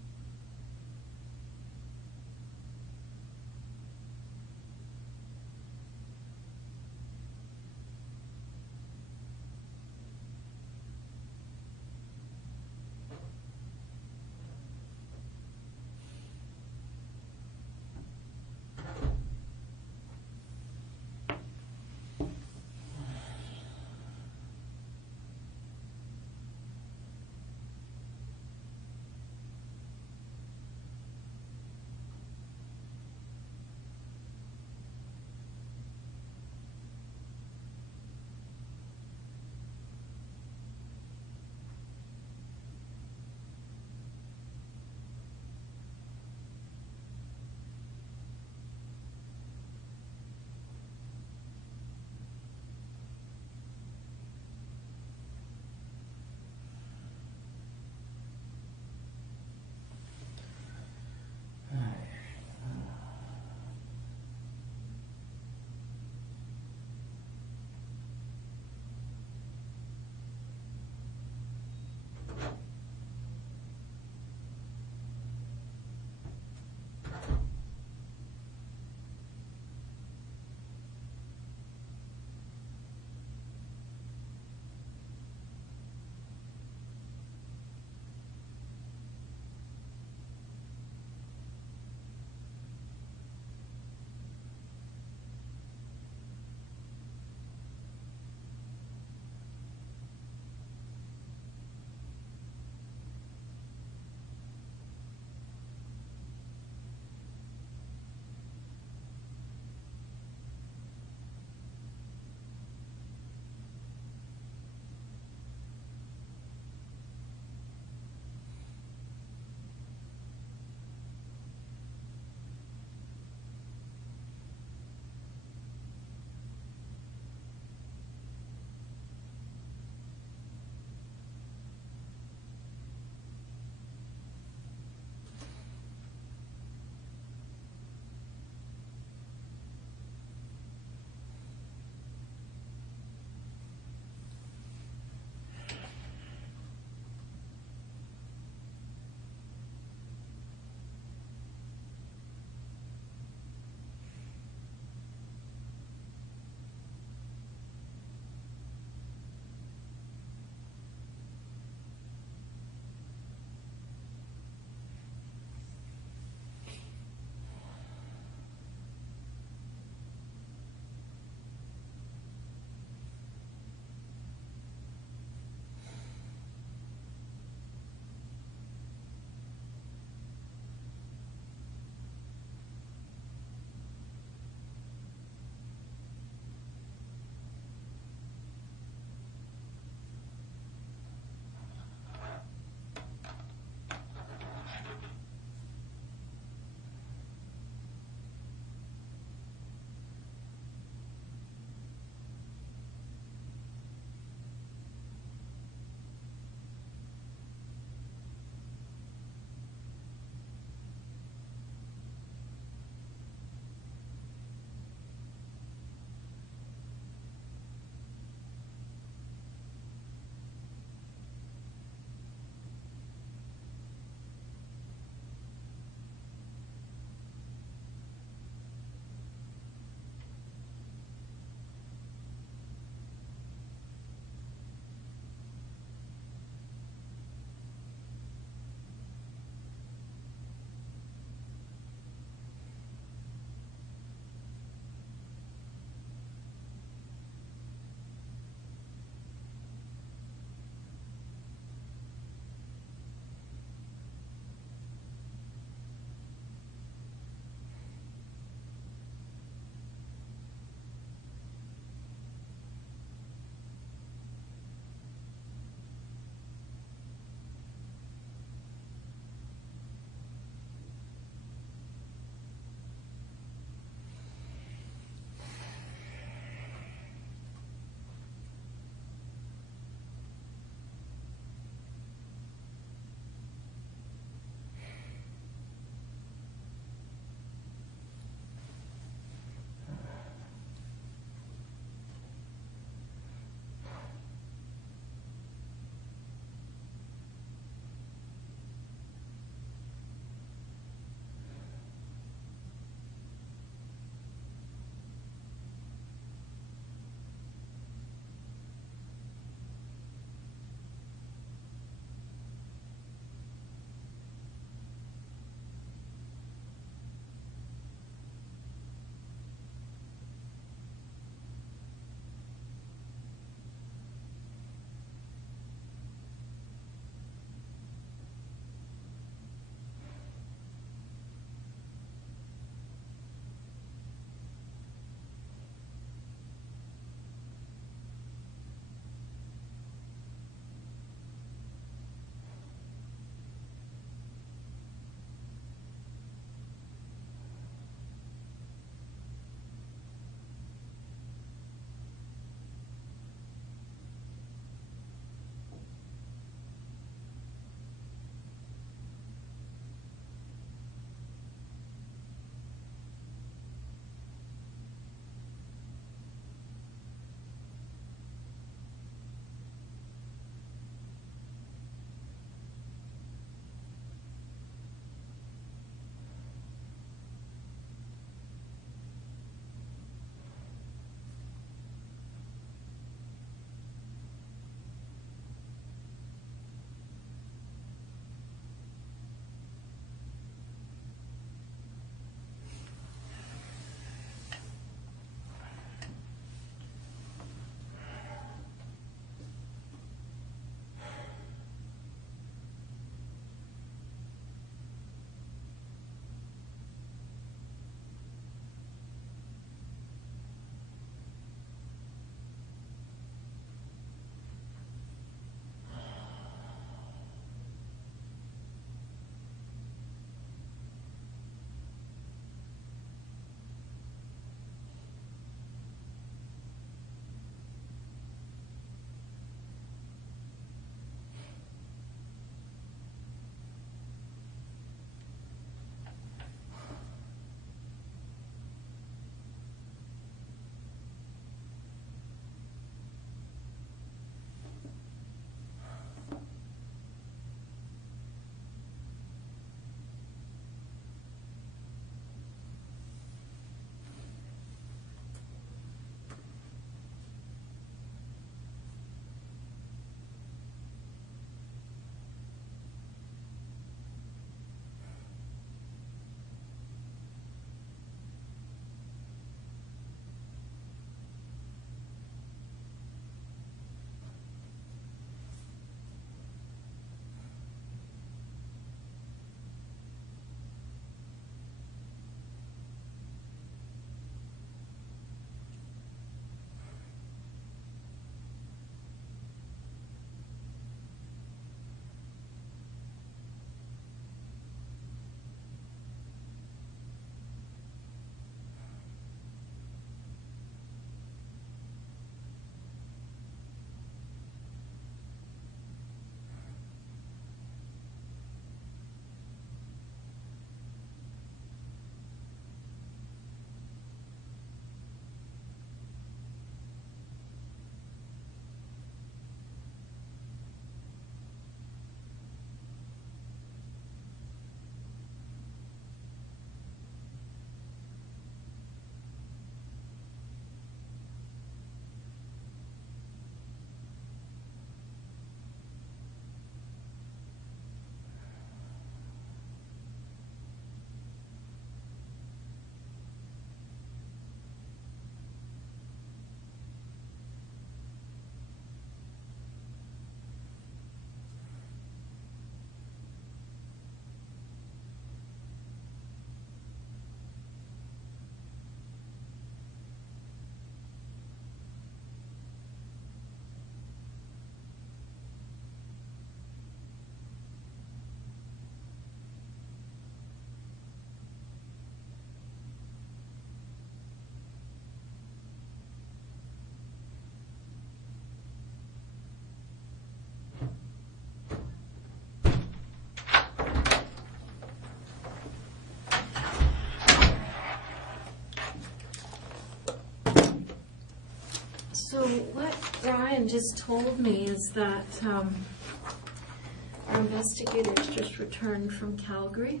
Brian just told me is that our investigators just returned from Calgary,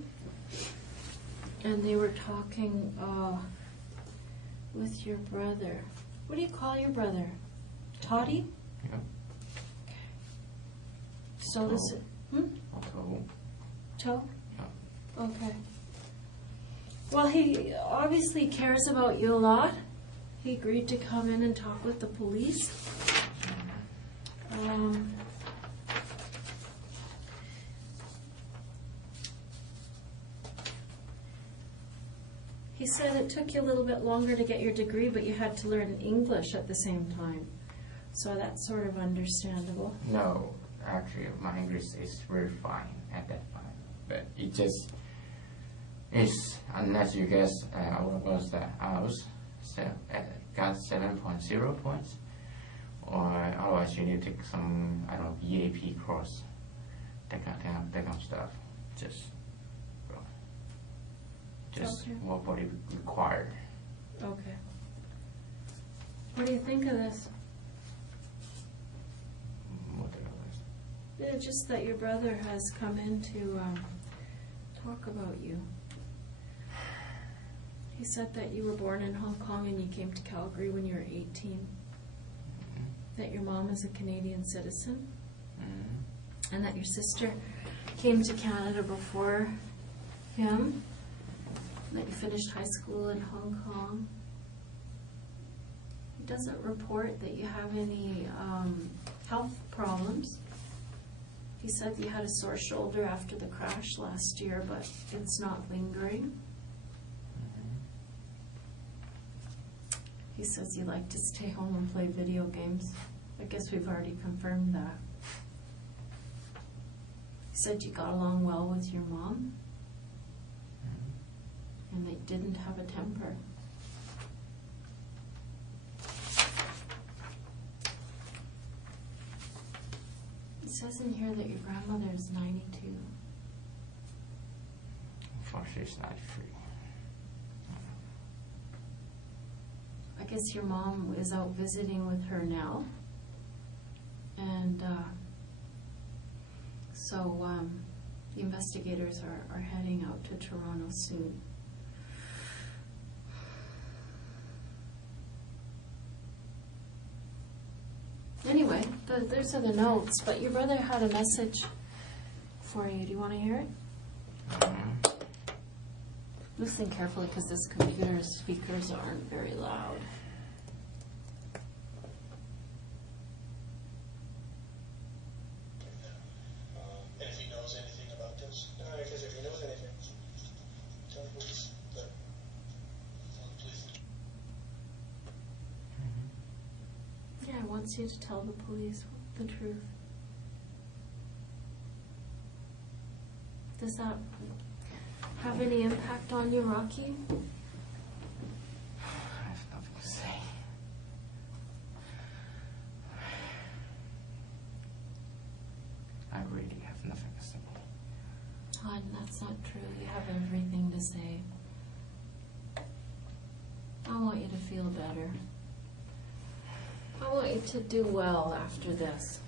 and they were talking with your brother. What do you call your brother? Toddy? Yeah. So this is... Otto. Toe? Yeah. Okay. Well, he obviously cares about you a lot. He agreed to come in and talk with the police. He said it took you a little bit longer to get your degree, but you had to learn English at the same time. So that's sort of understandable. No, actually, my English is very fine at that time. But it just is, unless you guess what was the hours, so got 7.0 points, or otherwise you need to take some, I don't know, EAP course, that kind of stuff. Just Okay. what it required. Okay. What do you think of this? What the hell is? Yeah, just that your brother has come in to talk about you. He said that you were born in Hong Kong and you came to Calgary when you were 18. Mm-hmm. That your mom is a Canadian citizen. Mm-hmm. And that your sister came to Canada before him. And that you finished high school in Hong Kong. He doesn't report that you have any health problems. He said you had a sore shoulder after the crash last year, but it's not lingering. He says you like to stay home and play video games. I guess we've already confirmed that. He said you got along well with your mom, and they didn't have a temper. It says in here that your grandmother is 92. Unfortunately, it's 93. I guess your mom is out visiting with her now. And so the investigators are heading out to Toronto soon. Anyway, there's other notes, but your brother had a message for you. Do you want to hear it? Mm-hmm. Listen carefully because this computer's speakers aren't very loud. And if he knows anything about this, because if he knows anything, tell the police. But tell the police. Yeah, I want you to tell the police the truth. Does that have any impact on you, Rocky? I have nothing to say. I really have nothing to say. Hon, that's not true. You have everything to say. I want you to feel better. I want you to do well after this.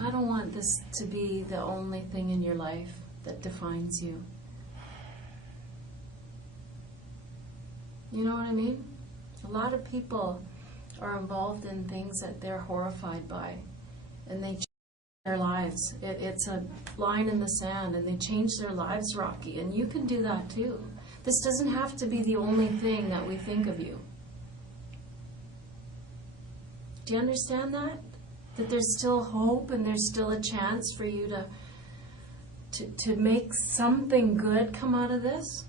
I don't want this to be the only thing in your life that defines you. You know what I mean? A lot of people are involved in things that they're horrified by, and they change their lives. It's a line in the sand, and they change their lives, Rocky, and you can do that too. This doesn't have to be the only thing that we think of you. Do you understand that? That there's still hope and there's still a chance for you to make something good come out of this?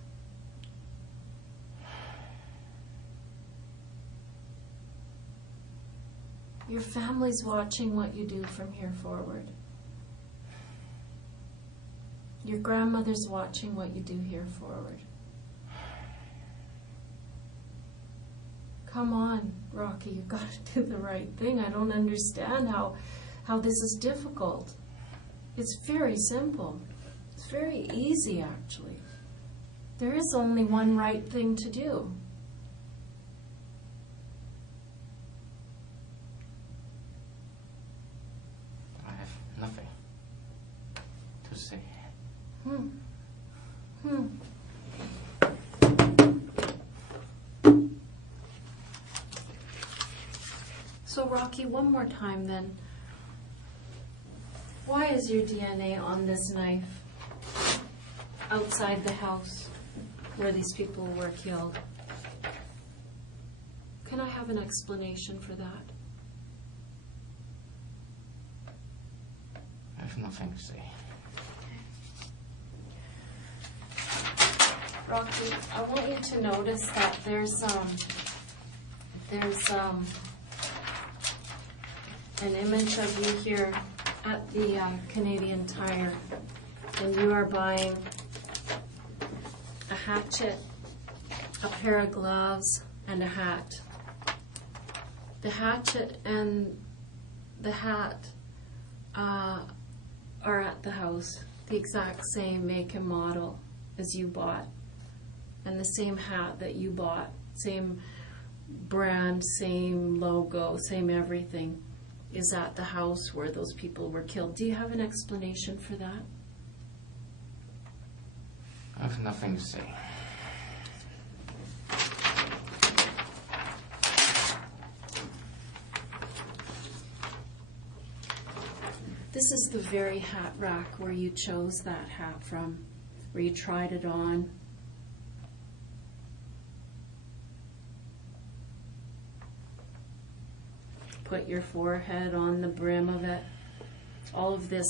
Your family's watching what you do from here forward. Your grandmother's watching what you do here forward. Come on, Rocky, you've got to do the right thing. I don't understand how this is difficult. It's very simple. It's very easy, actually. There is only one right thing to do. one more time then. Why is your DNA on this knife outside the house where these people were killed? Can I have an explanation for that? I have nothing to say. Rocky, I want you to notice that there's an image of you here at the Canadian Tire, and you are buying a hatchet, a pair of gloves, and a hat. The hatchet and the hat are at the house, the exact same make and model as you bought, and the same hat that you bought, same brand, same logo, same everything, is at the house where those people were killed. Do you have an explanation for that? I have nothing to say. This is the very hat rack where you chose that hat from, where you tried it on. Put your forehead on the brim of it. All of this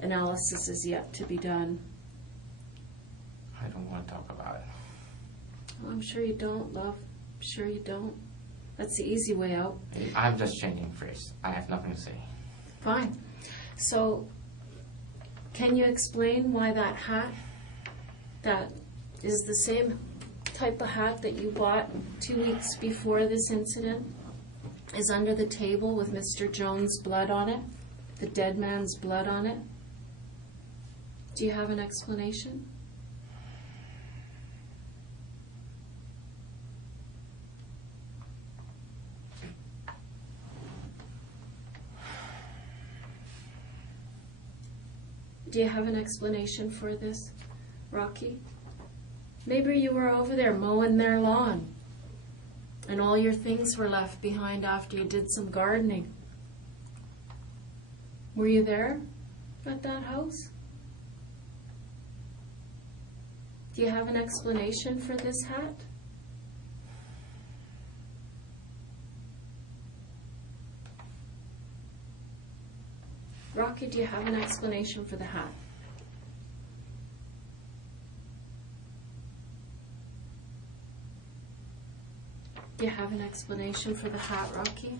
analysis is yet to be done. I don't want to talk about it. Well, I'm sure you don't, love. I'm sure you don't. That's the easy way out. I'm just changing phrase. I have nothing to say. Fine. So, can you explain why that hat, that is the same type of hat that you bought 2 weeks before this incident, is under the table with Mr. Jones' blood on it, the dead man's blood on it? Do you have an explanation? Do you have an explanation for this, Rocky? Maybe you were over there mowing their lawn, and all your things were left behind after you did some gardening. Were you there at that house? Do you have an explanation for this hat? Rocky, do you have an explanation for the hat? Do you have an explanation for the hat, Rocky?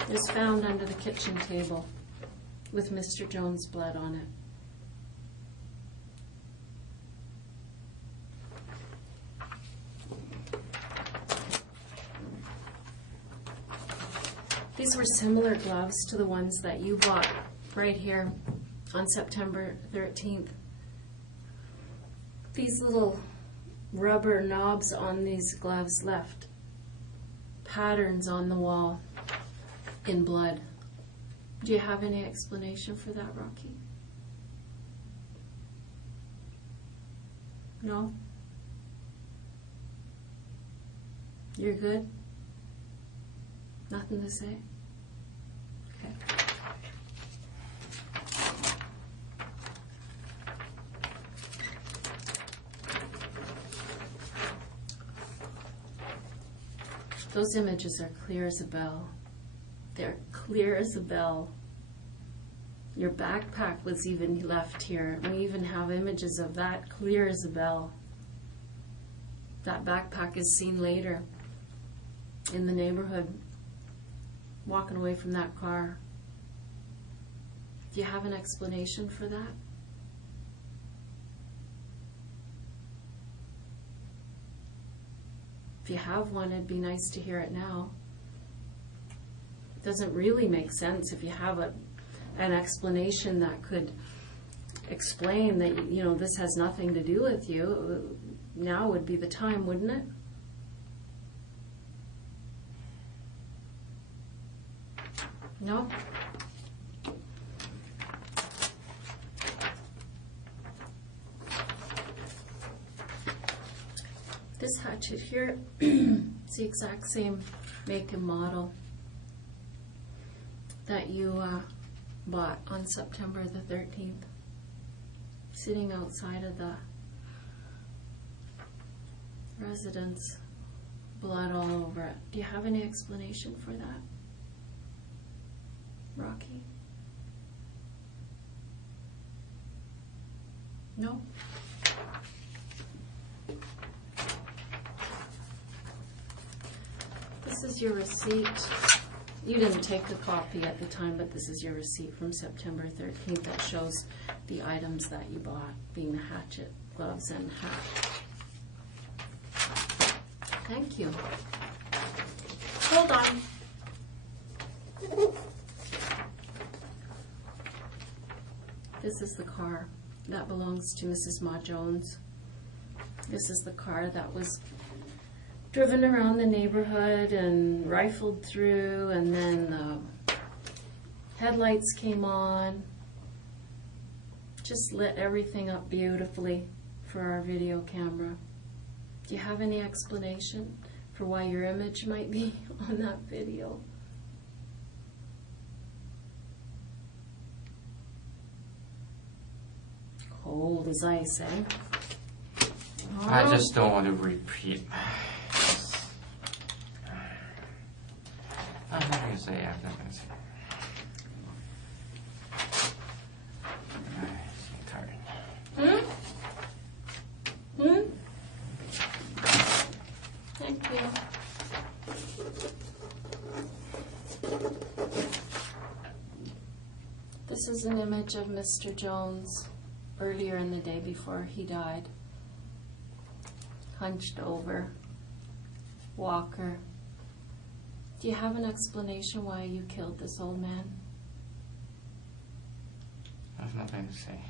It was found under the kitchen table with Mr. Jones' blood on it. These were similar gloves to the ones that you bought right here on September 13th. These little rubber knobs on these gloves left patterns on the wall in blood. Do you have any explanation for that, Rocky? No? You're good? Nothing to say? Okay. Those images are clear as a bell. They're clear as a bell. Your backpack was even left here. We even have images of that, clear as a bell. That backpack is seen later in the neighborhood, walking away from that car. Do you have an explanation for that? If you have one, it'd be nice to hear it now. It doesn't really make sense if you have an explanation that could explain that, this has nothing to do with you. Now would be the time, wouldn't it? No? This hatchet here, it's the exact same make and model that you bought on September the 13th. Sitting outside of the residence, blood all over it. Do you have any explanation for that, Rocky? No? This is your receipt. You didn't take the copy at the time, but this is your receipt from September 13th that shows the items that you bought, being the hatchet, gloves, and hat. Thank you. Hold on. This is the car that belongs to Mrs. Mah-Jones. This is the car that was driven around the neighborhood and rifled through, and then the headlights came on. Just lit everything up beautifully for our video camera. Do you have any explanation for why your image might be on that video? Cold as ice, eh? I just don't want to repeat. I'm not going to say it. I'm not going to say it. Hmm? Hmm? Thank you. This is an image of Mr. Jones earlier in the day before he died. Hunched over, walker. Do you have an explanation why you killed this old man? I have nothing to say.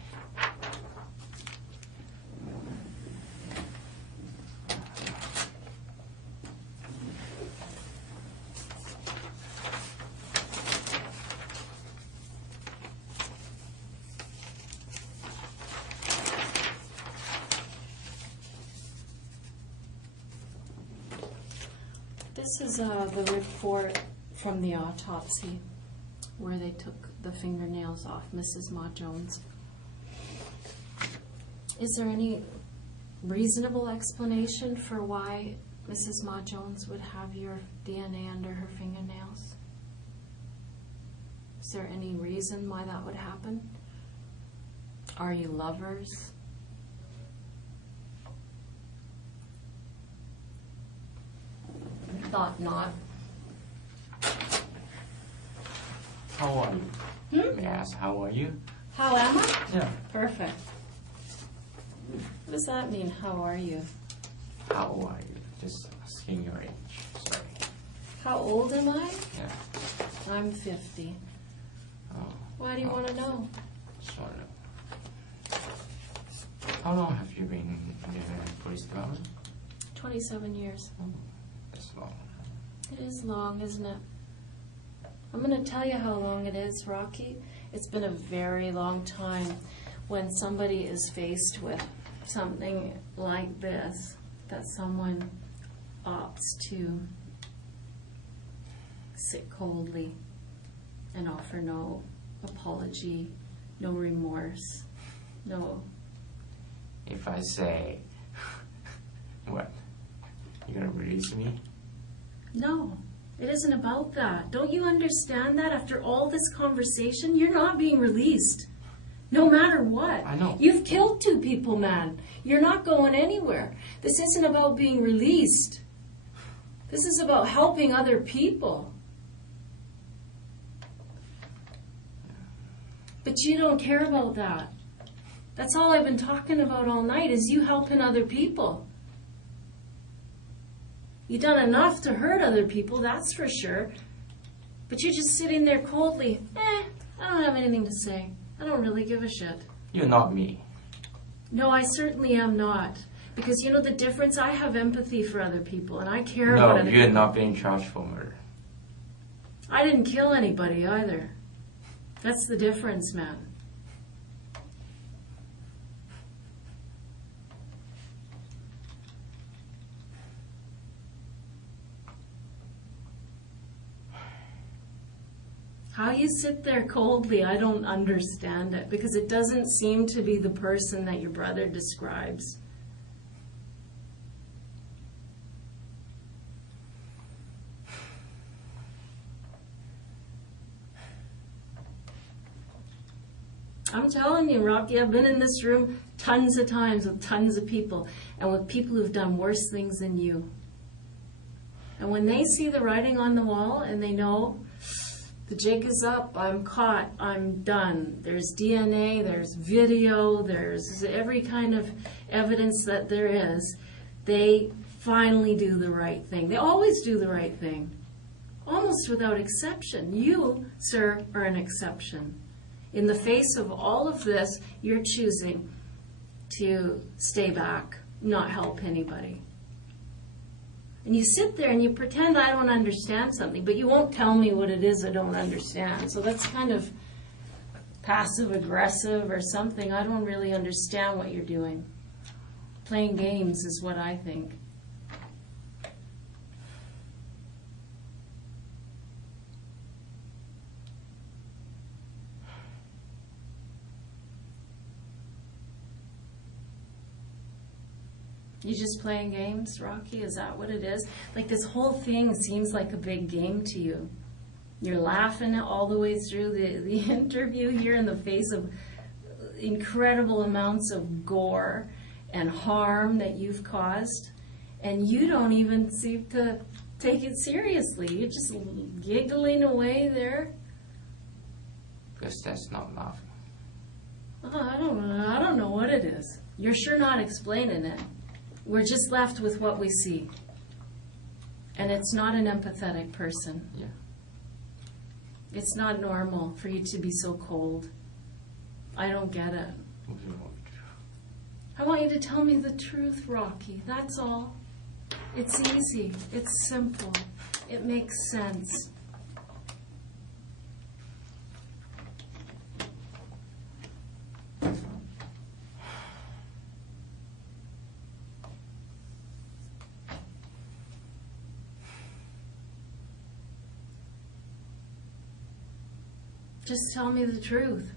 This is the report from the autopsy where they took the fingernails off Mrs. Mah-Jones. Is there any reasonable explanation for why Mrs. Mah-Jones would have your DNA under her fingernails? Is there any reason why that would happen? Are you lovers? Thought not. How are you? May I ask, how are you? How am I? Yeah. Perfect. What does that mean, how are you? How are you? Just asking your age. Sorry. How old am I? Yeah. I'm 50. Oh. Why do you want to know? Sort of. How long have you been in the police department? 27 years. Oh, that's long. It is long, isn't it? I'm going to tell you how long it is, Rocky. It's been a very long time when somebody is faced with something like this, that someone opts to sit coldly and offer no apology, no remorse, no... If I say, what? You're gonna release me? No, it isn't about that. Don't you understand that after all this conversation, you're not being released? No matter what. I know. You've killed 2 people, man. You're not going anywhere. This isn't about being released. This is about helping other people. But you don't care about that. That's all I've been talking about all night, is you helping other people. You've done enough to hurt other people, that's for sure. But you're just sitting there coldly. I don't have anything to say. I don't really give a shit. You're not me. No, I certainly am not. Because you know the difference? I have empathy for other people, and I care about other No, you're people. not being charged for murder. I didn't kill anybody either. That's the difference, man. you sit there coldly, I don't understand it, because it doesn't seem to be the person that your brother describes. I'm telling you, Rocky, I've been in this room tons of times with tons of people, and with people who've done worse things than you. And when they see the writing on the wall and they know the jig is up, I'm caught, I'm done. There's DNA, there's video, there's every kind of evidence that there is, they finally do the right thing. They always do the right thing, almost without exception. You, sir, are an exception. In the face of all of this, you're choosing to stay back, not help anybody. And you sit there and you pretend I don't understand something, but you won't tell me what it is I don't understand. So that's kind of passive-aggressive or something. I don't really understand what you're doing. Playing games is what I think. You just playing games, Rocky? Is that what it is? Like, this whole thing seems like a big game to you. You're laughing all the way through the interview here in the face of incredible amounts of gore and harm that you've caused, and you don't even seem to take it seriously. You're just giggling away there. Because that's not laughing. Oh, I don't know what it is. You're sure not explaining it. We're just left with what we see. And it's not an empathetic person. Yeah. It's not normal for you to be so cold. I don't get it. What do you want me to do? I want you to tell me the truth, Rocky. That's all. It's easy. It's simple. It makes sense. Just tell me the truth.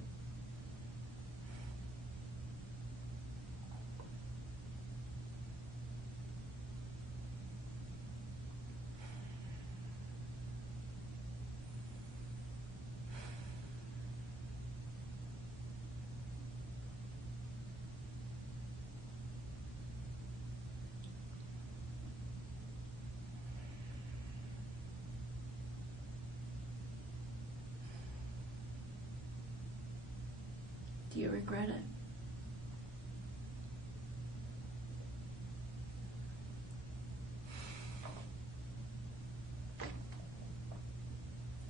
Do you regret it?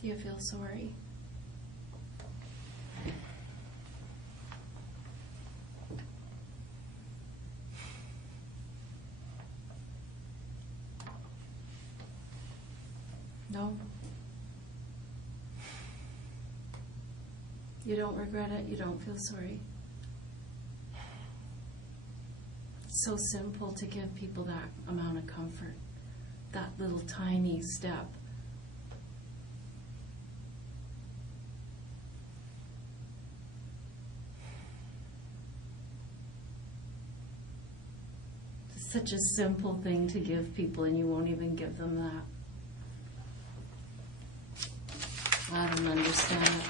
Do you feel sorry? No? You don't regret it? You don't feel sorry? It's so simple to give people that amount of comfort, that little tiny step. It's such a simple thing to give people, and you won't even give them that. I don't understand it.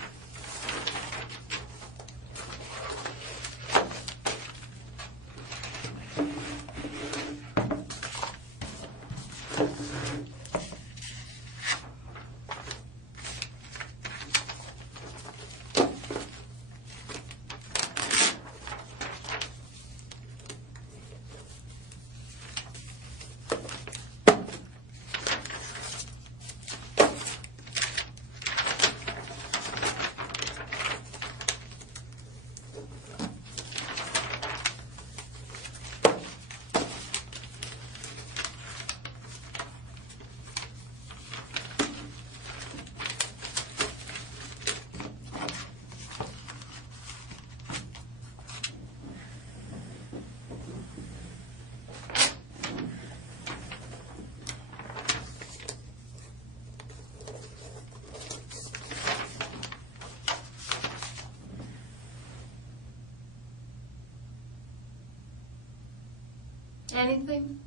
Anything?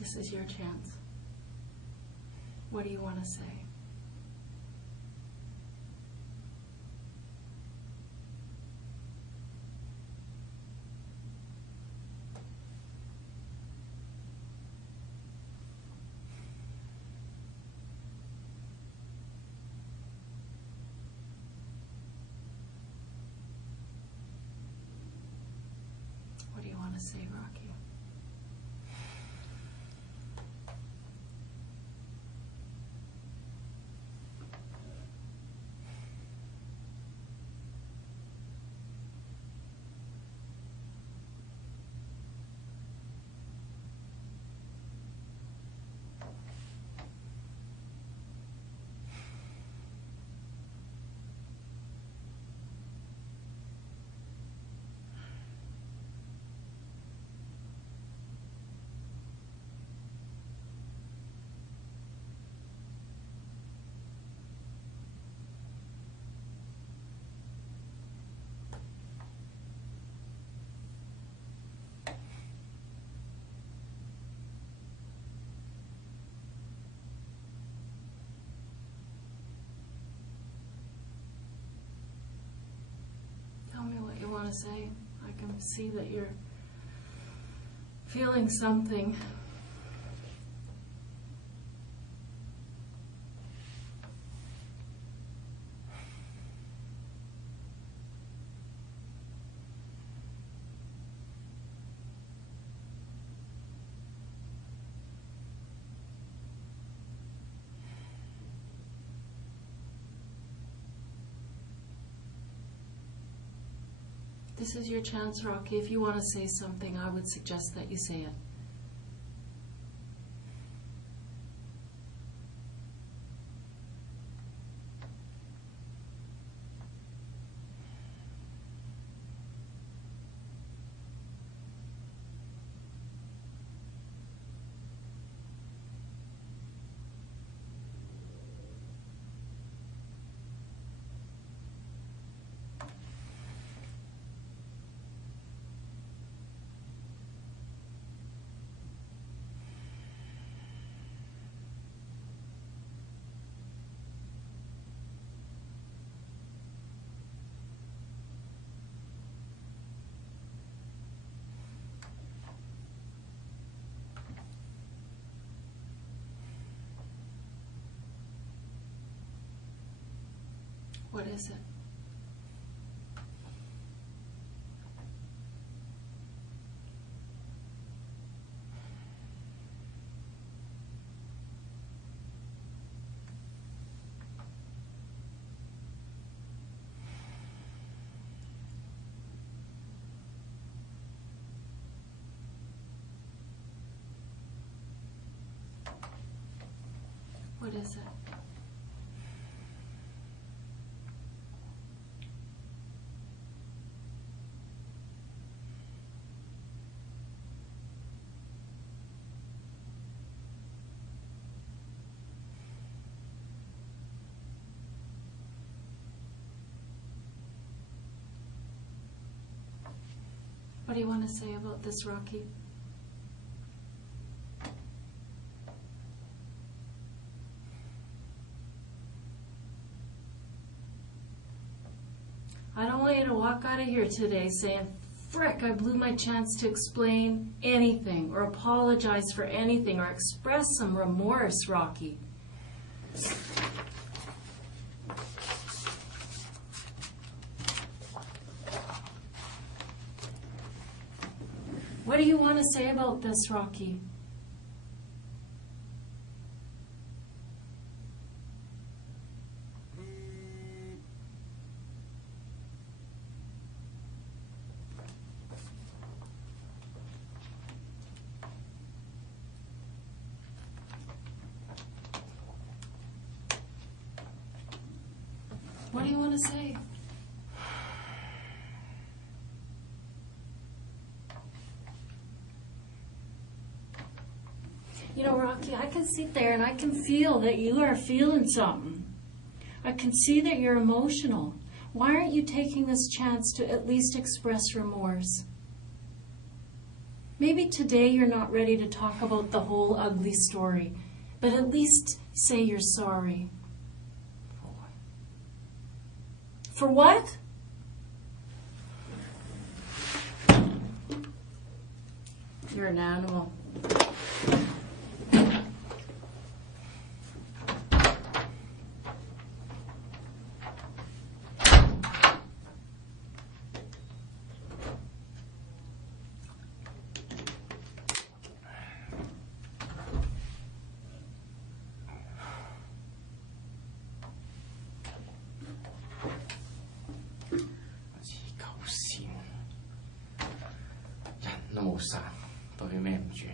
This is your chance. What do you want to say? What do you want to say, Rocky? Tell me what you want to say. I can see that you're feeling something. This is your chance, Rocky. If you want to say something, I would suggest that you say it. What is it? What is it? What do you want to say about this, Rocky? I don't want you to walk out of here today saying, frick, I blew my chance to explain anything or apologize for anything or express some remorse, Rocky. What do you want to say about this, Rocky? What do you want to say? You know, Rocky, I can sit there and I can feel that you are feeling something. I can see that you're emotional. Why aren't you taking this chance to at least express remorse? Maybe today you're not ready to talk about the whole ugly story, but at least say you're sorry. For what? You're an animal.冇殺，代表咩唔住？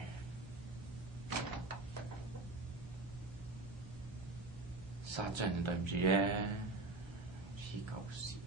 殺咗人就對唔住啫，黐狗線。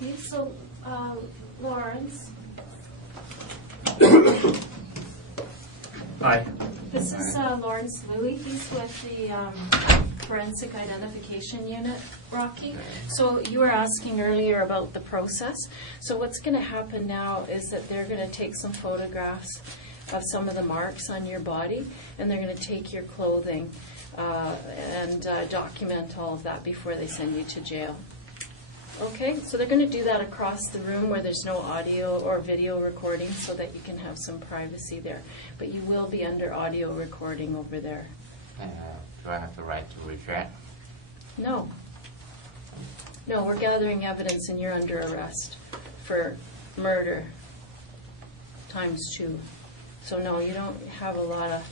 Rocky. So, Lawrence, Hi. this is Lawrence Louie. He's with the Forensic Identification Unit, Rocky. So you were asking earlier about the process. So what's going to happen now is that they're going to take some photographs of some of the marks on your body, and they're going to take your clothing and document all of that before they send you to jail. Okay, so they're going to do that across the room where there's no audio or video recording so that you can have some privacy there. But you will be under audio recording over there. Do I have the right to retract? No. No, we're gathering evidence and you're under arrest for murder ×2. So no, you don't have a lot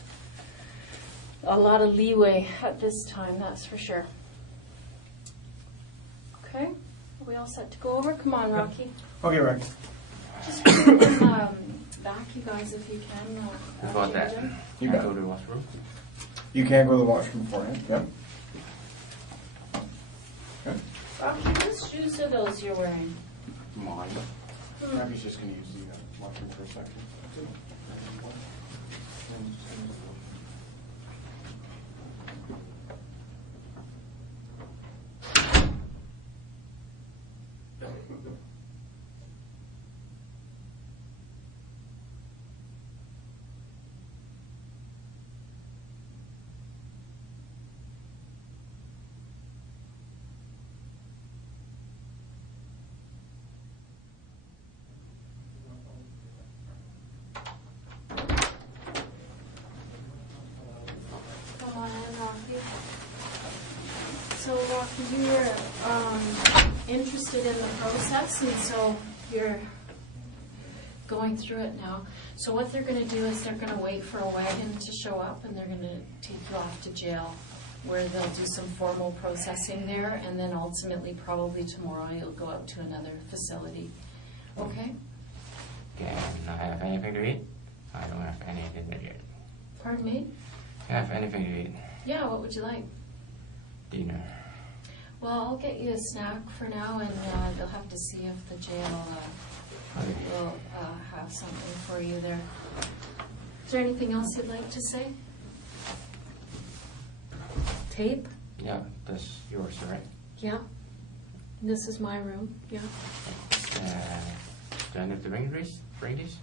of leeway at this time, that's for sure. Okay? Are we all set to go over? Come on, Rocky. Okay, Rex. Just bring them back, you guys, if you can. Before that, You I bet. go to the washroom. You can go to the washroom beforehand. Yep. Okay. Rocky, whose shoes are those you're wearing? Mine. Abby's just going to use the washroom for a second. Come on in, Rocky. So, Rocky, you were interested in the process, and so you're going through it now. So what they're going to do is they're going to wait for a wagon to show up, and they're going to take you off to jail, where they'll do some formal processing there, and then ultimately, probably tomorrow, you'll go out to another facility. Okay? Can I have anything to eat? I don't have anything to eat. Pardon me? Can I have anything to eat? Yeah, what would you like? Dinner. Well, I'll get you a snack for now, and they'll have to see if the jail will have something for you there. Is there anything else you'd like to say? Tape? Yeah, that's yours, right? Yeah. This is my room. Yeah. Do I need to bring this?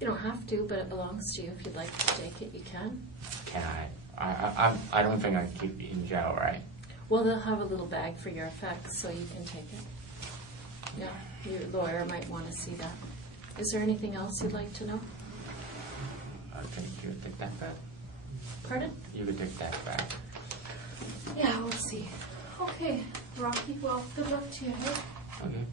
You don't have to, but it belongs to you. If you'd like to take it, you can. Can I don't think I can keep it in jail, right? Well, they'll have a little bag for your effects, so you can take it. Yeah, your lawyer might want to see that. Is there anything else you'd like to know? I think you could take that back. Pardon? You could take that back. Yeah, we'll see. Okay, Rocky, well, good luck to you. Hey? Okay.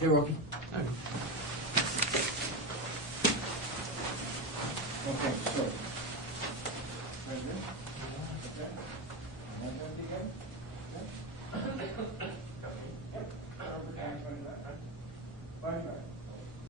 Okay, Rocky. Okay. Okay, so